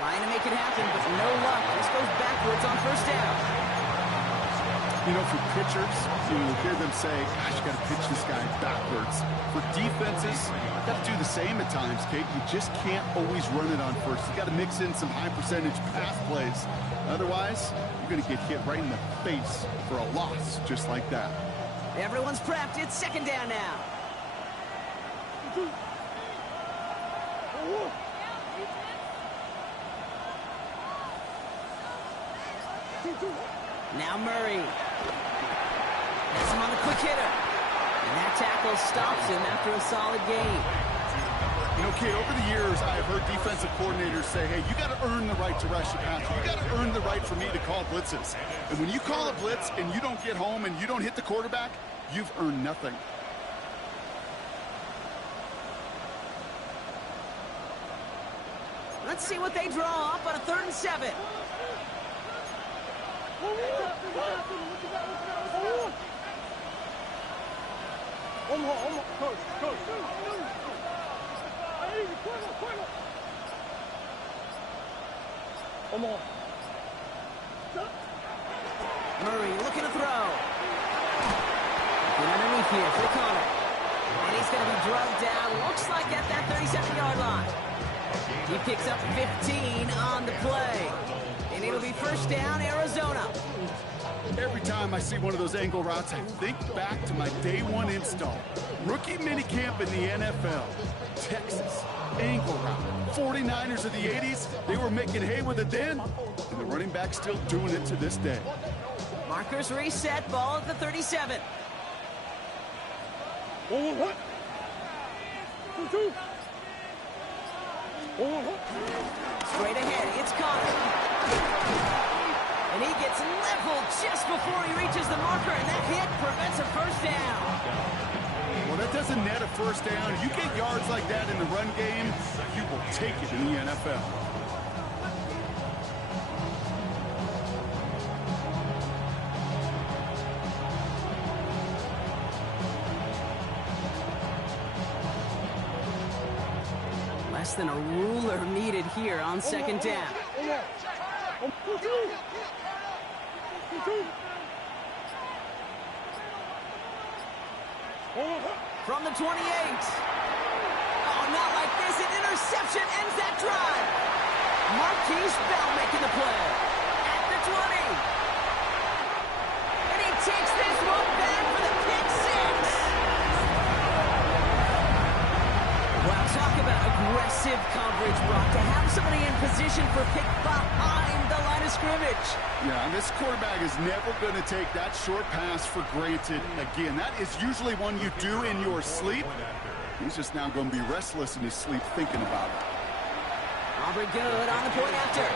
Trying to make it happen, but no luck. This goes backwards on first down. You know, for pitchers, you hear them say, gosh, you got to pitch this guy backwards. For defenses, you got to do the same at times, Kate. You just can't always run it on first. You got to mix in some high-percentage pass plays. Otherwise, you're going to get hit right in the face for a loss just like that. Everyone's prepped. It's second down now. Now Murray. Has him on the quick hitter. And that tackle stops him after a solid gain. You know, Kate, over the years, I've heard defensive coordinators say, hey, you got to earn the right to rush the passer. You got to earn the right for me to call blitzes. And when you call a blitz and you don't get home and you don't hit the quarterback, you've earned nothing. Let's see what they draw up on a 3rd and 7. Murray looking to throw. Get underneath here for Connor. And he's going to be drugged down. Looks like at that 37-yard line. He picks up 15 on the play. And it'll be first down, Arizona. Every time I see one of those angle routes, I think back to my day one install. Rookie minicamp in the NFL. Texas, angle route. 49ers of the 80s, they were making hay with it then, and the running back's still doing it to this day. Markers reset, ball at the 37. Straight ahead, it's Connor. And he gets leveled just before he reaches the marker, and that hit prevents a first down. Well, that doesn't net a first down. You get yards like that in the run game, you will take it in the NFL. Less than a ruler needed here on second down. From the 28. Oh, not like this. An interception ends that drive. Marquise Bell making the play. At the 20. And he takes this one back for the pick six. Wow, talk about aggressive coverage, Brock. To have somebody in position for pick behind the line of scrimmage. Yeah, and this quarterback is never going to take that short pass for granted again. That is usually one you do in your sleep. He's just now going to be restless in his sleep thinking about it. Aubrey good on the point after.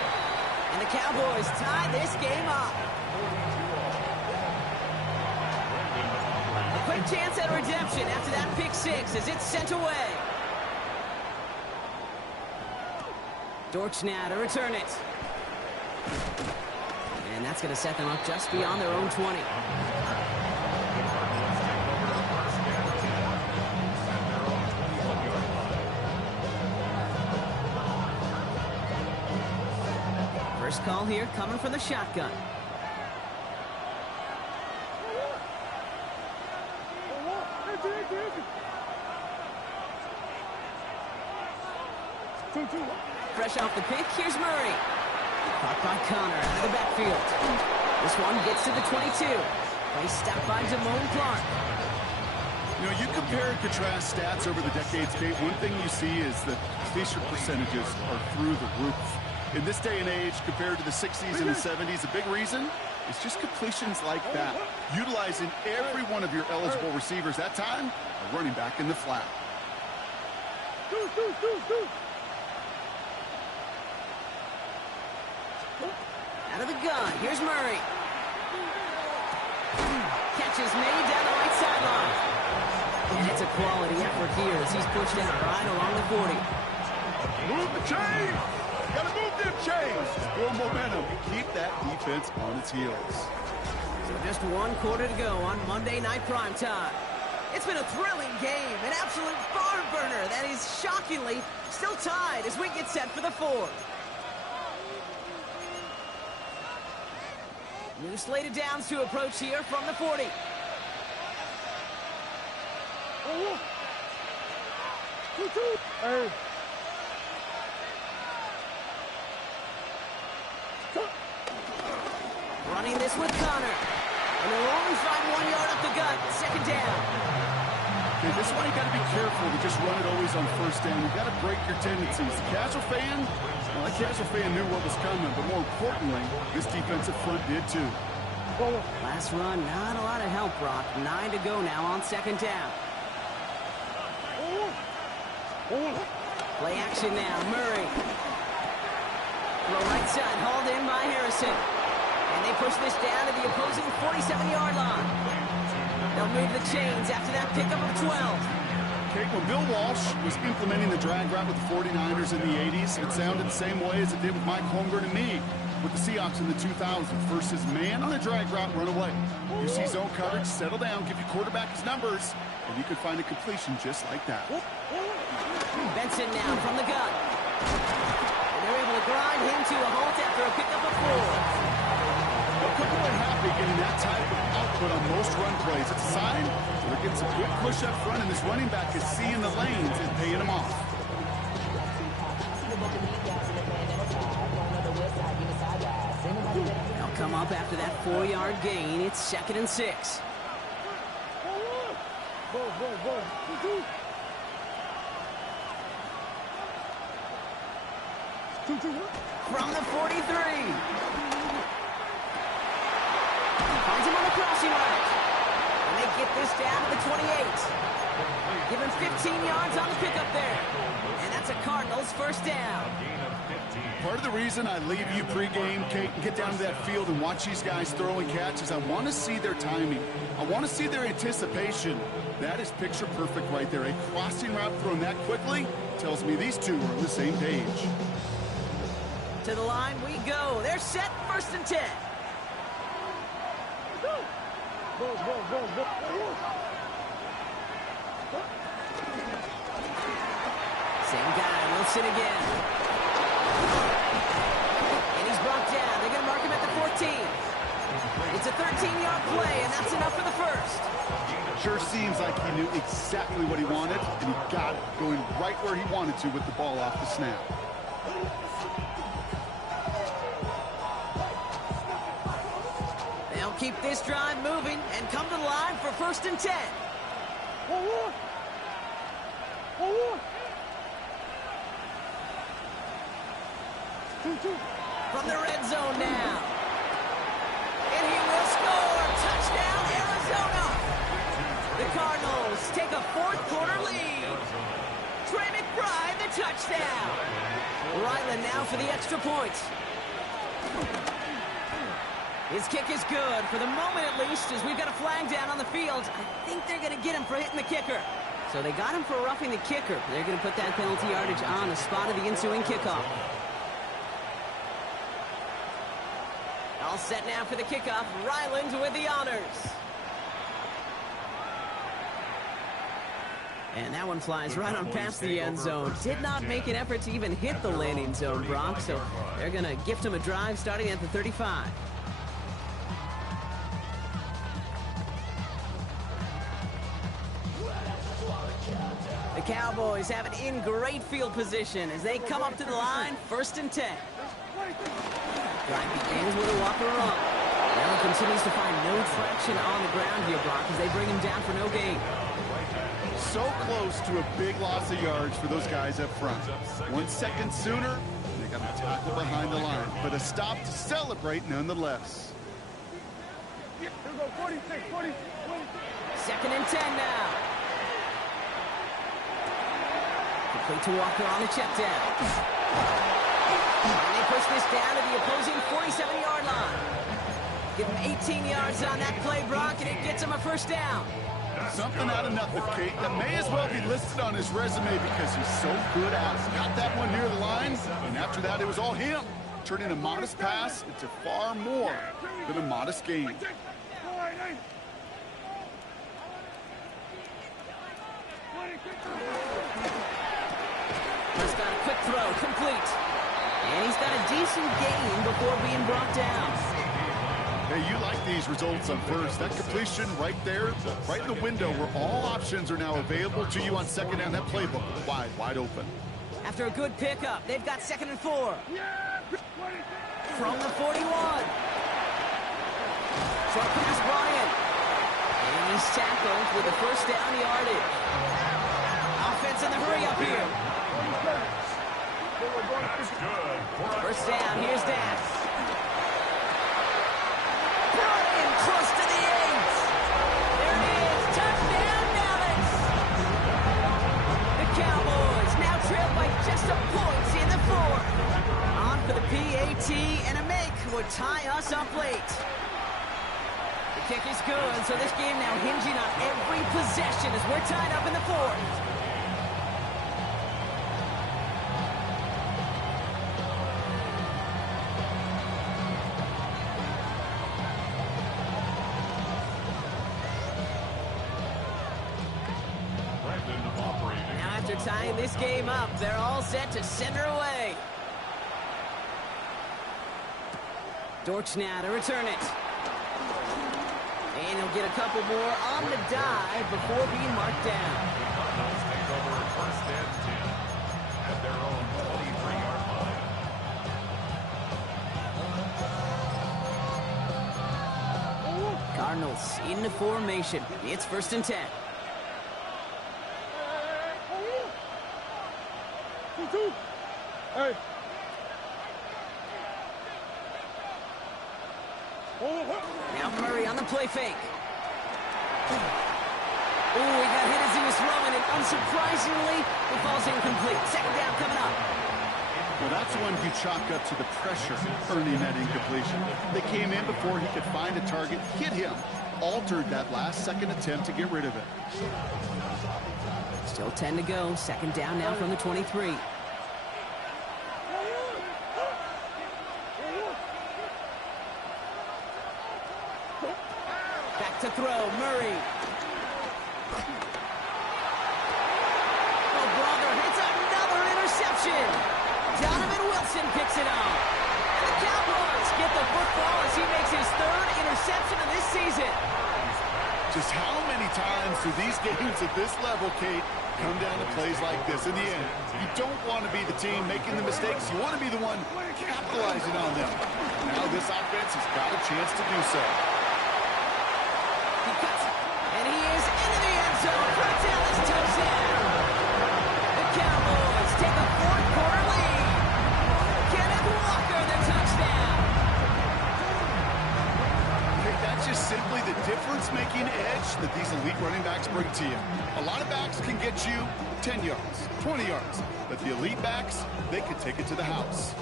And the Cowboys tie this game up. A quick chance at redemption after that pick six as it's sent away. Dortch now to return it. And that's going to set them up just beyond their own 20. First call here coming from the shotgun. Fresh off the pick, here's Murray. Caught by Connor out of the backfield. This one gets to the 22. Nice stop by Damone Clark. You know, you compare and contrast stats over the decades, Kate. One thing you see is that completion percentages are through the roof. In this day and age, compared to the 60s and the 70s, a big reason is just completions like that. Utilizing every one of your eligible receivers. That time, a running back in the flat. Out of the gun, here's Murray. Catch is made down the right sideline. And it's a quality effort here as he's pushed out right along the 40. Move the chain! Gotta move them chains! Build momentum. Keep that defense on its heels. So just 1 quarter to go on Monday Night Primetime. It's been a thrilling game, an absolute barn burner that is shockingly still tied as we get set for the 4th. New slated downs to approach here from the 40. Hey. Running this with Connor. And they'll only find 1 yard up the gut. 2nd down. Okay, this is why you got to be careful to just run it always on 1st down. You got to break your tendencies. The casual fan, well, that casual fan knew what was coming, but more importantly, this defensive front did too. Last run, not a lot of help, Brock. 9 to go now on 2nd down. Play action now, Murray. Throw right side, hauled in by Harrison. And they push this down to the opposing 47-yard line. They'll move the chains after that pickup of 12. Okay, when Bill Walsh was implementing the drag route with the 49ers in the 80s, it sounded the same way as it did with Mike Holmgren and me with the Seahawks in the 2000s. Versus man on the drag route, run away. You see zone coverage, settle down, give your quarterback his numbers, and you could find a completion just like that. Benson now from the gun. And they're able to grind him to a halt after a pickup of 4. They'll come away happy getting that type of output on most run plays. It's a sign that they're getting some good push up front, and this running back is seeing the lanes and paying them off. They'll come up after that 4-yard gain. It's 2nd and 6. From the 43. Finds him on the crossing route. And they get this down to the 28. Give him 15 yards on the pickup there. And that's a Cardinals 1st down. Part of the reason I leave you pregame, Kate, and get down to that field and watch these guys throw and catch is I want to see their timing. I want to see their anticipation. That is picture perfect right there. A crossing route thrown that quickly tells me these two are on the same page. To the line we go. They're set, 1st and 10. Same guy, Wilson again. And he's brought down. They're going to mark him at the 14. It's a 13-yard play, and that's enough for the 1st. Sure seems like he knew exactly what he wanted, and he got it, going right where he wanted to with the ball off the snap. They'll keep this drive moving and come to the line for 1st and 10. From the red zone now. And he will score. Touchdown, Arizona. The Cardinals take a 4th quarter lead. Trey McBride, the touchdown. Ryland now for the extra point. His kick is good, for the moment at least, as we've got a flag down on the field. I think they're going to get him for hitting the kicker. So they got him for roughing the kicker. They're going to put that penalty yardage on the spot of the ensuing kickoff. All set now for the kickoff. Ryland with the honors. And that one flies right on past the end zone. Did not make an effort to even hit the landing zone, Brock. So they're going to gift him a drive starting at the 35. The Cowboys have it in great field position as they come up to the line, 1st and 10. Drive begins with a walker run. Allen continues to find no traction on the ground here, Brock, as they bring him down for no gain. So close to a big loss of yards for those guys up front. 1 second sooner, they got a tackle behind the line, but a stop to celebrate nonetheless. Here we go, 46, 40. 2nd and 10 now. Complete to Walker on the check down. And they push this down to the opposing 47-yard line. Give him 18 yards on that play, Brock, and it gets him a first down. Something out of nothing, Kate. That may as well be listed on his resume because he's so good at it. Got that one near the line, and after that, it was all him. Turning a modest pass into far more than a modest gain. Just got a quick throw, complete. And he's got a decent gain before being brought down. Hey, you like these results on first. That completion right there, right in the window where all options are now available to you on second down. That playbook wide open. After a good pickup, they've got 2nd and 4. From the 41. Short pass, Bryant. And he's tackled with a first down yardage. Offense in the hurry up here. That's good. First down, here's Dash. Bryant close to the 8. There it is. Touchdown, Dallas. The Cowboys now trail by just a point in the 4th. On for the PAT, and a make would tie us up late. The kick is good, so this game now hinging on every possession as we're tied up in the 4th. Now after tying this game up, they're all set to send her away. Dortch now to return it. And he'll get a couple more on the dive before being marked down. Cardinals take over 1st and 10 at their own 23-yard line. Cardinals into formation. It's 1st and 10. Hey. Now Murray on the play fake. Ooh, he got hit as he was throwing, and unsurprisingly, it falls incomplete. 2nd down coming up. Well, that's one you chalk up to the pressure earning that incompletion. They came in before he could find a target, hit him, altered that last second attempt to get rid of it. Still 10 to go. 2nd down now from the 23. Back to throw, Murray. Oh, brother, it's another interception. Donovan Wilson picks it up. And the Cowboys get the football as he makes his 3rd interception of this season. Just how many times do these games at this level, Kate, come down to plays like this? In the end, you don't want to be the team making the mistakes. You want to be the one capitalizing on them. Now this offense has got a chance to do so. He cuts it, and he is into the end zone for a Dallas touchdown. The Cowboys take a 4th quarter lead. Kenneth Walker, the touchdown. Okay, that's just simply the difference-making edge that these elite running backs bring to you. A lot of backs can get you 10 yards, 20 yards, but the elite backs, they can take it to the house.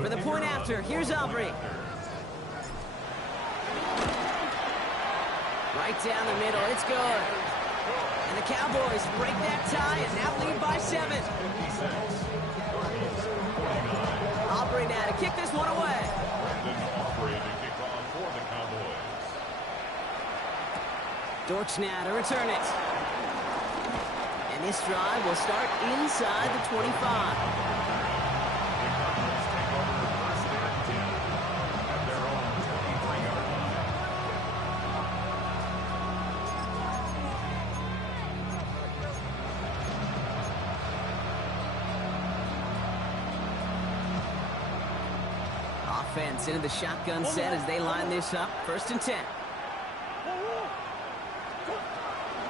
For the point after, here's Aubrey. Right down the middle, it's good. And the Cowboys break that tie and now lead by 7. Aubrey now to kick this one away. Aubrey to kick off for the Cowboys. Dortch now to return it. And this drive will start inside the 25. Offense into the shotgun set as they line this up. 1st and 10.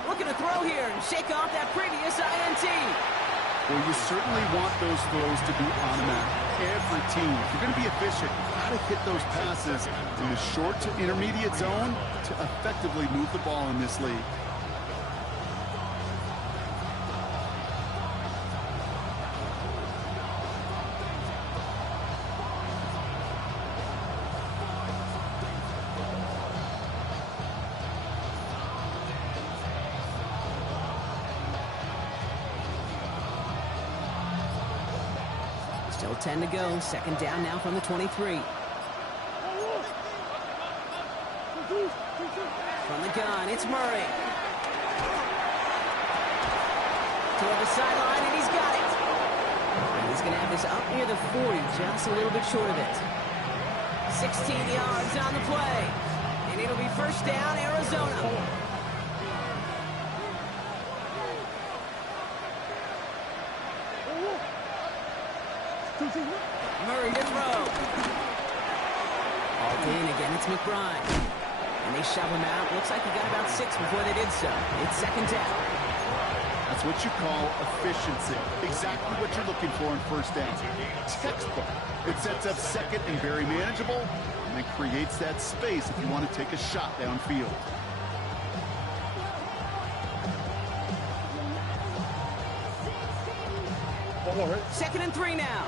Looking to throw here and shake off that previous INT. Well, you certainly want those throws to be automatic. Every team, if you're going to be efficient, you've got to hit those passes in the short to intermediate zone to effectively move the ball in this league. Still 10 to go. 2nd down now from the 23. From the gun, it's Murray. Toward the sideline, and he's got it. And he's going to have this up near the 40, just a little bit short of it. 16 yards on the play. And it'll be 1st down, Arizona. Murray to throw. All in again, it's McBride. And they shove him out. Looks like he got about 6 before they did so. It's 2nd down. That's what you call efficiency. Exactly what you're looking for in 1st down. Textbook. It sets up 2nd and very manageable, and it creates that space if you want to take a shot downfield. All right. 2nd and 3 now.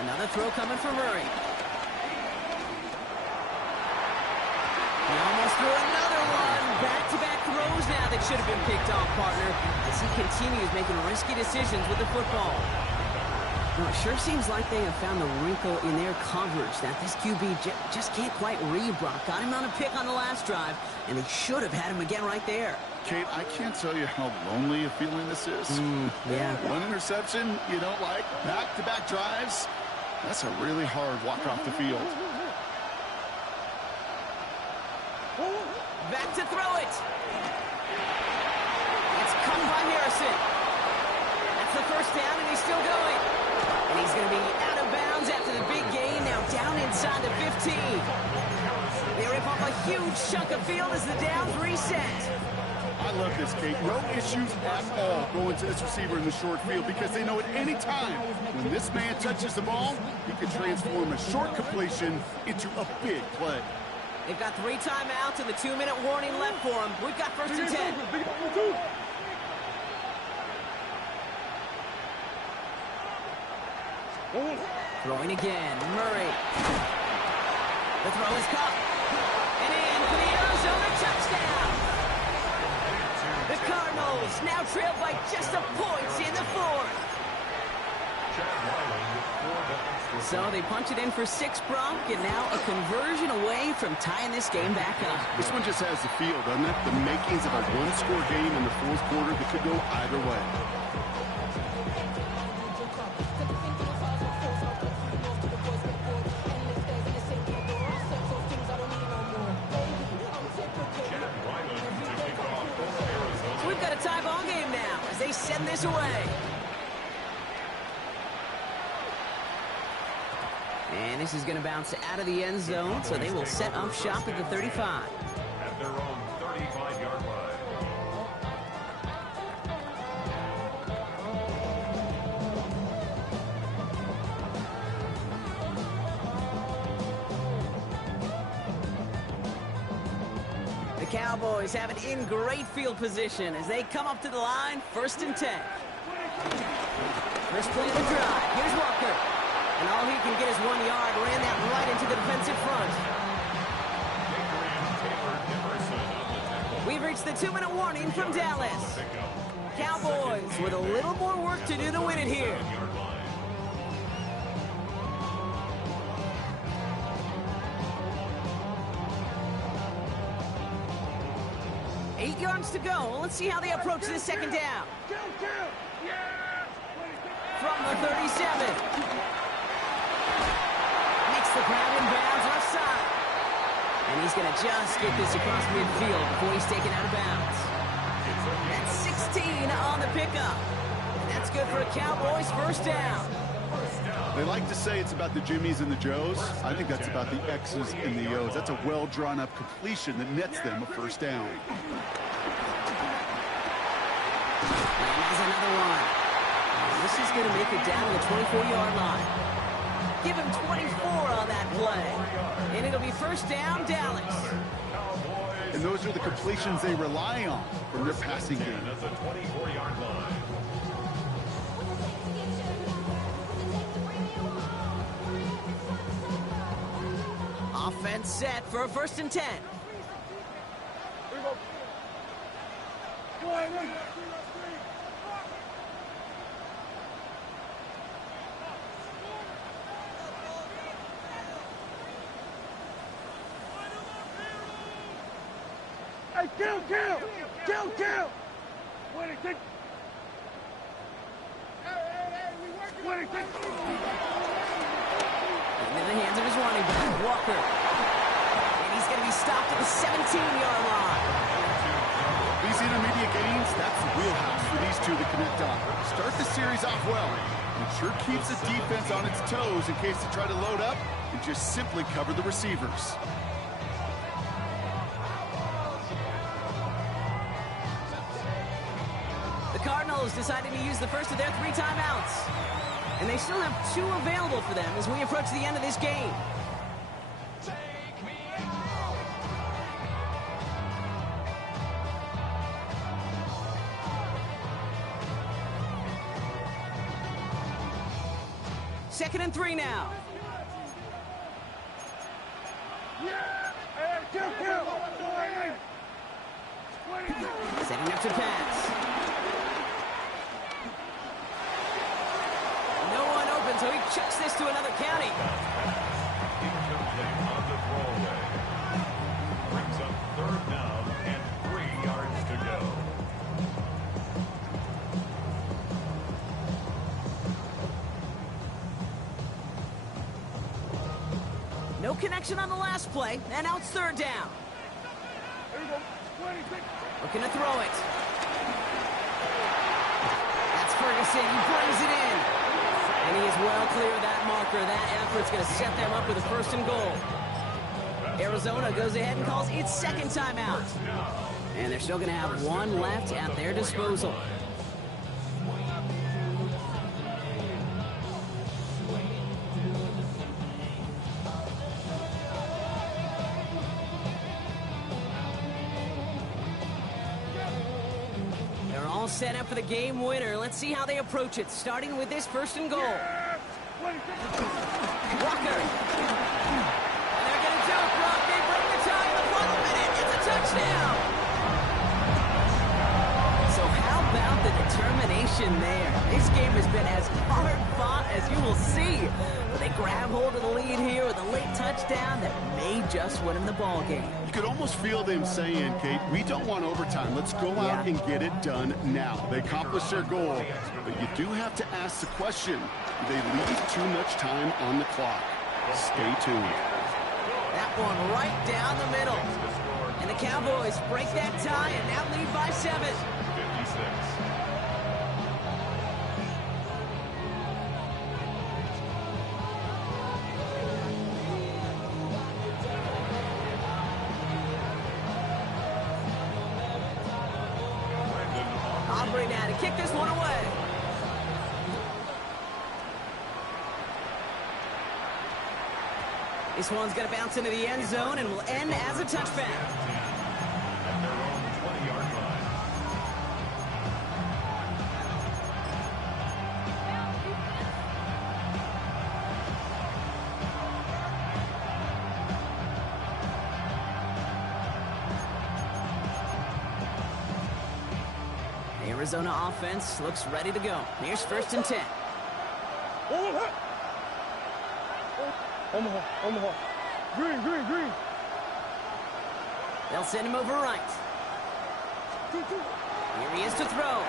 Another throw coming for Murray. He almost threw another one. Back-to-back throws now that should have been picked off, partner, as he continues making risky decisions with the football. Well, it sure seems like they have found the wrinkle in their coverage that this QB just can't quite read Brock. Got him on a pick on the last drive, and they should have had him again right there. Kate, I can't tell you how lonely a feeling this is. Yeah. One interception you don't like, back-to-back drives. That's a really hard walk off the field. Back to throw it. It's caught by Harrison. That's the 1st down, and he's still going. And he's going to be out of bounds after the big gain, now down inside the 15. They rip off a huge chunk of field as the downs reset. I love this, Kate. No issues at all going to this receiver in the short field because they know at any time when this man touches the ball, he can transform a short completion into a big play. They've got 3 timeouts and the 2-minute warning left for them. We've got 1st and 10. Throwing again, Murray. The throw is caught. And in for the Arizona touchdown. The Cardinals now trail by just a point in the 4th. So they punch it in for 6, Brock, and now a conversion away from tying this game back up. This one just has the feel, doesn't it? The makings of a one-score game in the 4th quarter that could go either way. We've got a tie ball game now as they send this away. And this is going to bounce out of the end zone, so they will set up shop at the 35. At their own 35-yard line. The Cowboys have it in great field position as they come up to the line, 1st and 10. First play of the drive. Here's Walker. And all he can get is 1 yard. Ran that right into the defensive front. We've reached the 2-minute warning from Dallas. Cowboys with a little more work to do to win it here. 8 yards to go. Let's see how they approach this 2nd down. From the 37. Makes the grab in bounds left side. And he's going to just get this across midfield before he's taken out of bounds. That's 16 on the pickup. And that's good for a Cowboys first down. They like to say it's about the Jimmies and the Joes. I think that's about the X's and the O's. That's a well-drawn-up completion that nets them a first down. And there's another one. This is going to make it down to the 24-yard line. Give him 24 on that play. And it'll be first down, Dallas. And those are the completions they rely on from their passing game. At the 24-yard line. Offense set for a 1st and 10. Here we go. Go ahead, Nick. Hey, kill! Wait a second. Hey, we working. Wait a second. Into the hands of his running back, Walker. And he's going to be stopped at the 17-yard line. These intermediate gains, that's the wheelhouse for these two to connect on. Start the series off well. It sure keeps the defense on its toes in case they try to load up and just simply cover the receivers. The Cardinals deciding to use the first of their 3 timeouts. And they still have 2 available for them as we approach the end of this game. Second and 3 now. Yeah! Hey, kill! Go ahead, Nick. Setting up to pass. No one open, so he chucks this to another county. Incomplete on the throwaway. Brings up 3rd down and 3 yards to go. No connection on the last play, and now it's 3rd down. Here we go. 26. Looking to throw it. That's Ferguson. He brings it in. And he is well clear of that marker. That effort's going to set them up with a 1st and goal. Arizona goes ahead and calls its 2nd timeout. And they're still going to have 1 left at their disposal. Set up for the game winner. Let's see how they approach it, starting with this 1st and goal. Walker. And they're going to jump, Brock. They break the tie in the final minute. It's a touchdown. So how about the determination there? This game has been as hard fought as you will see. But they grab hold of the lead here with a late touchdown that may just win them the ball game. You could almost feel them saying, Kate, we don't want overtime. Let's go out and get it done now. They accomplished their goal, but you do have to ask the question, do they leave too much time on the clock? Stay tuned. That one right down the middle. And the Cowboys break that tie and now lead by 7. 56. Aubrey now to kick this one away. This one's going to bounce into the end zone and will end as a touchback. At their own 20-yard line. Arizona offense looks ready to go. Here's 1st and 10. Omaha. Green. They'll send him over right. Here he is to throw.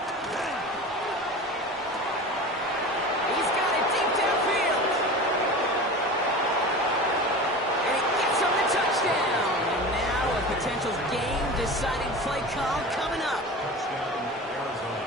He's got it deep downfield. And he gets him the touchdown. deciding play call coming up. Touchdown, Arizona.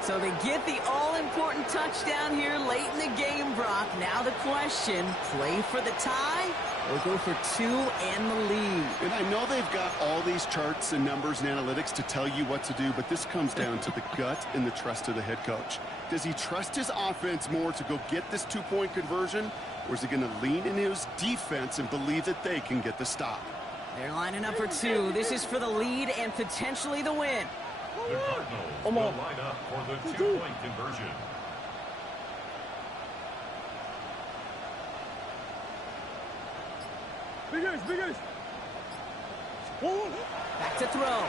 So they get the all-important touchdown here late in the game, Brock. Now the question, play for the tie or go for two and the lead? And I know they've got all these charts and numbers and analytics to tell you what to do, but this comes down to the gut and the trust of the head coach. Does he trust his offense more to go get this two-point conversion, or is he going to lean in his defense and believe that they can get the stop? They're lining up for two. This is for the lead and potentially the win. The Cardinals will line up for the two-point conversion. Big ace. Back to throw.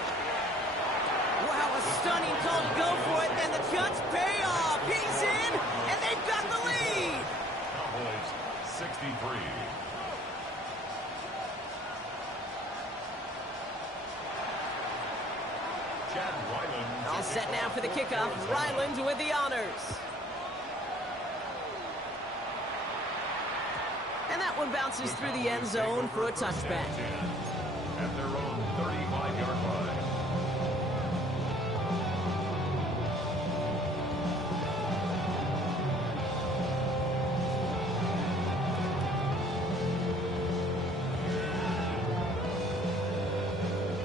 Wow, a stunning call to go for it, and the Jets pay off. He's in, and they've got the lead. Cowboys 63. Chad Ryland. All set now for the kickoff. Ryland with the honors. And that one bounces through the end zone for a touchback. At their own 35-yard line.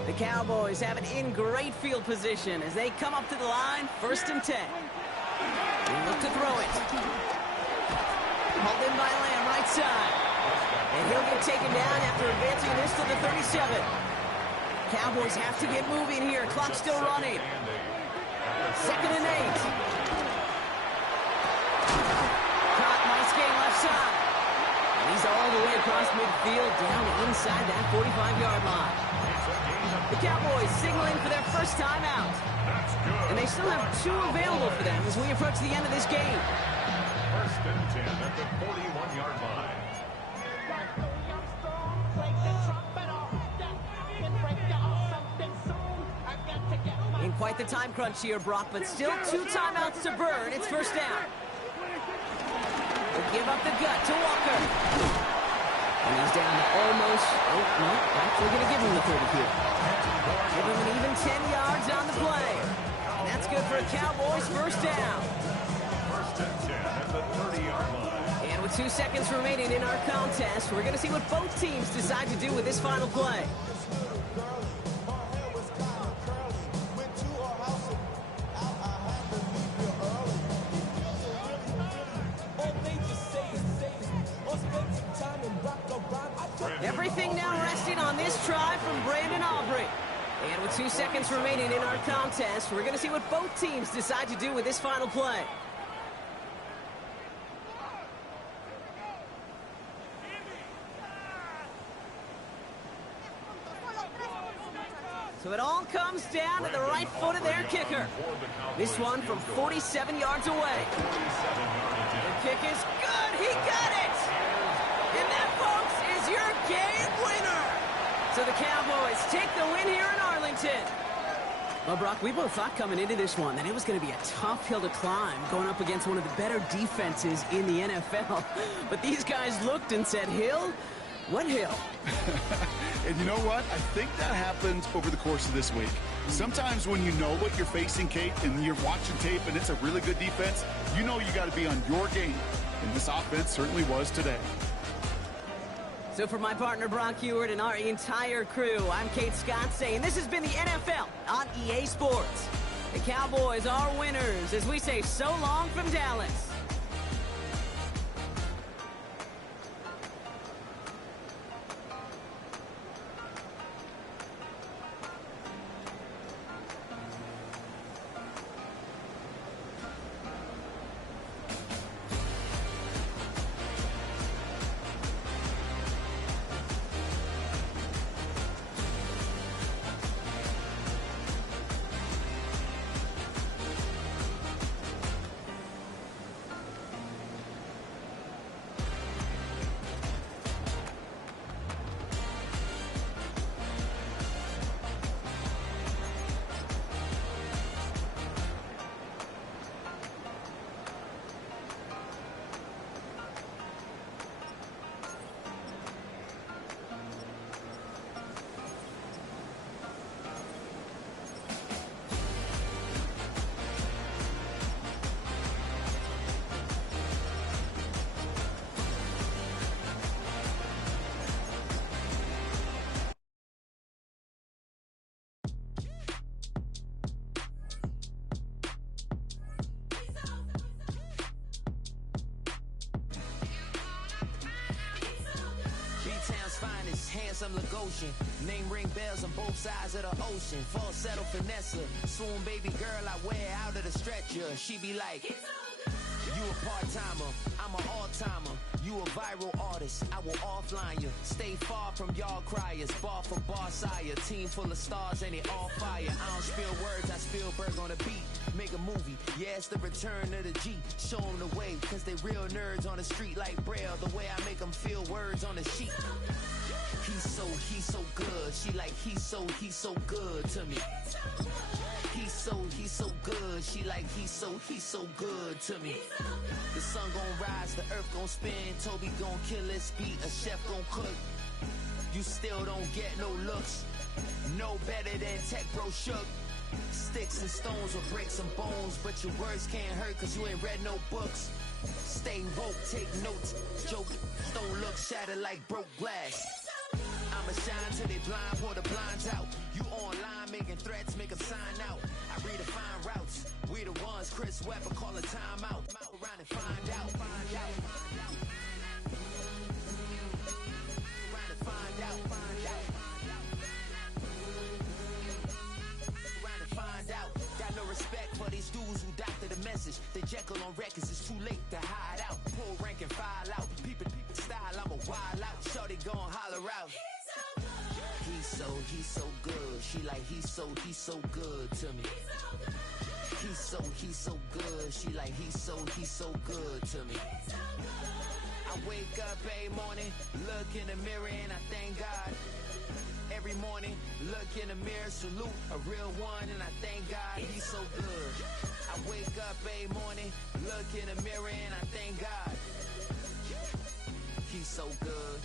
The Cowboys have it in great field position as they come up to the line, 1st and 10. They look to throw it. Hauled in by Lamb, right side. And he'll get taken down after advancing this to the 37. Cowboys have to get moving here. Clock still running. 2nd and 8. Caught, nice game left side. And he's all the way across midfield, down inside that 45-yard line. The Cowboys signaling for their first time out. And they still have two available for them as we approach the end of this game. 1st and 10 at the 41-yard line. In quite the time crunch here, Brock, but still 2 timeouts to burn. It's 1st down. They'll give up the gut to Walker. And he's down to almost, no, actually going to give him the 30 here. Give him an even 10 yards on the play. And that's good for a Cowboys 1st down. 1st and 10 at the 30-yard line. And with 2 seconds remaining in our contest, we're going to see what both teams decide to do with this final play. Everything now resting on this try from Brandon Aubrey. And with 2 seconds remaining in our contest, we're going to see what both teams decide to do with this final play. So it all comes down to the right foot of their kicker. This one from 47 yards away. The kick is good. He got it. And that, folks, is your game winner. So the Cowboys take the win here in Arlington. Well, Brock, we both thought coming into this one that it was going to be a tough hill to climb going up against one of the better defenses in the NFL. But these guys looked and said, Hill? What hill? And you know what? I think that happens over the course of this week. Sometimes when you know what you're facing, Kate, and you're watching tape and it's a really good defense, you know you got to be on your game. And this offense certainly was today. So for my partner, Brock Heward, and our entire crew, I'm Kate Scott saying this has been the NFL on EA Sports. The Cowboys are winners as we say so long from Dallas. handsome Lagosian. Name ring bells on both sides of the ocean. Falsetto finesse, swoon baby girl I wear out of the stretcher. She be like, you a part-timer, I'm an all-timer. You a viral artist, I will offline you. Stay far from y'all criers, bar for bar sire. Team full of stars and they all fire. I don't spill words, I spill berg on the beat. Make a movie, yeah, it's the return of the G. Show them the way, cause they real nerds on the street like Braille. The way I make them feel words on the sheet. He's so good. She like, he's so good to me. He's so good. She like, he's so good to me. The sun gon' rise, the earth gon' spin. Toby gon' kill this beat, a chef gon' cook. You still don't get no looks. No better than Tech Bro Shook. Sticks and stones will break some bones, but your words can't hurt cause you ain't read no books. Stay woke, take notes. Joke, don't look shattered like broke glass. I'ma shine till they blind, pour the blinds out. You online making threats, make them sign out. I redefine routes. We the ones Chris Webber call a timeout. Around and find out. Find out. Around and find out. Find out. Around and find out. Got no respect for these dudes who doctor the message. They Jekyll on records, it's too late to hide out. Pull rank and file out. People style, I'm a wild out. Shorty gon' holler out. He's so good. She like, he's so good to me. He's so good. She like, he's so good to me. I wake up every morning, look in the mirror and I thank God. Every morning, look in the mirror, salute a real one and I thank God he's so good. I wake up every morning, look in the mirror and I thank God. He's so good.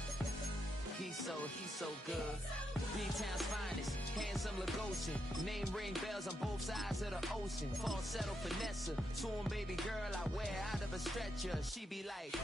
He's so good. B-Town's finest, handsome Lagosian. Name ring bells on both sides of the ocean. Falsetto finesse, swoon baby girl I wear out of a stretcher. She be like,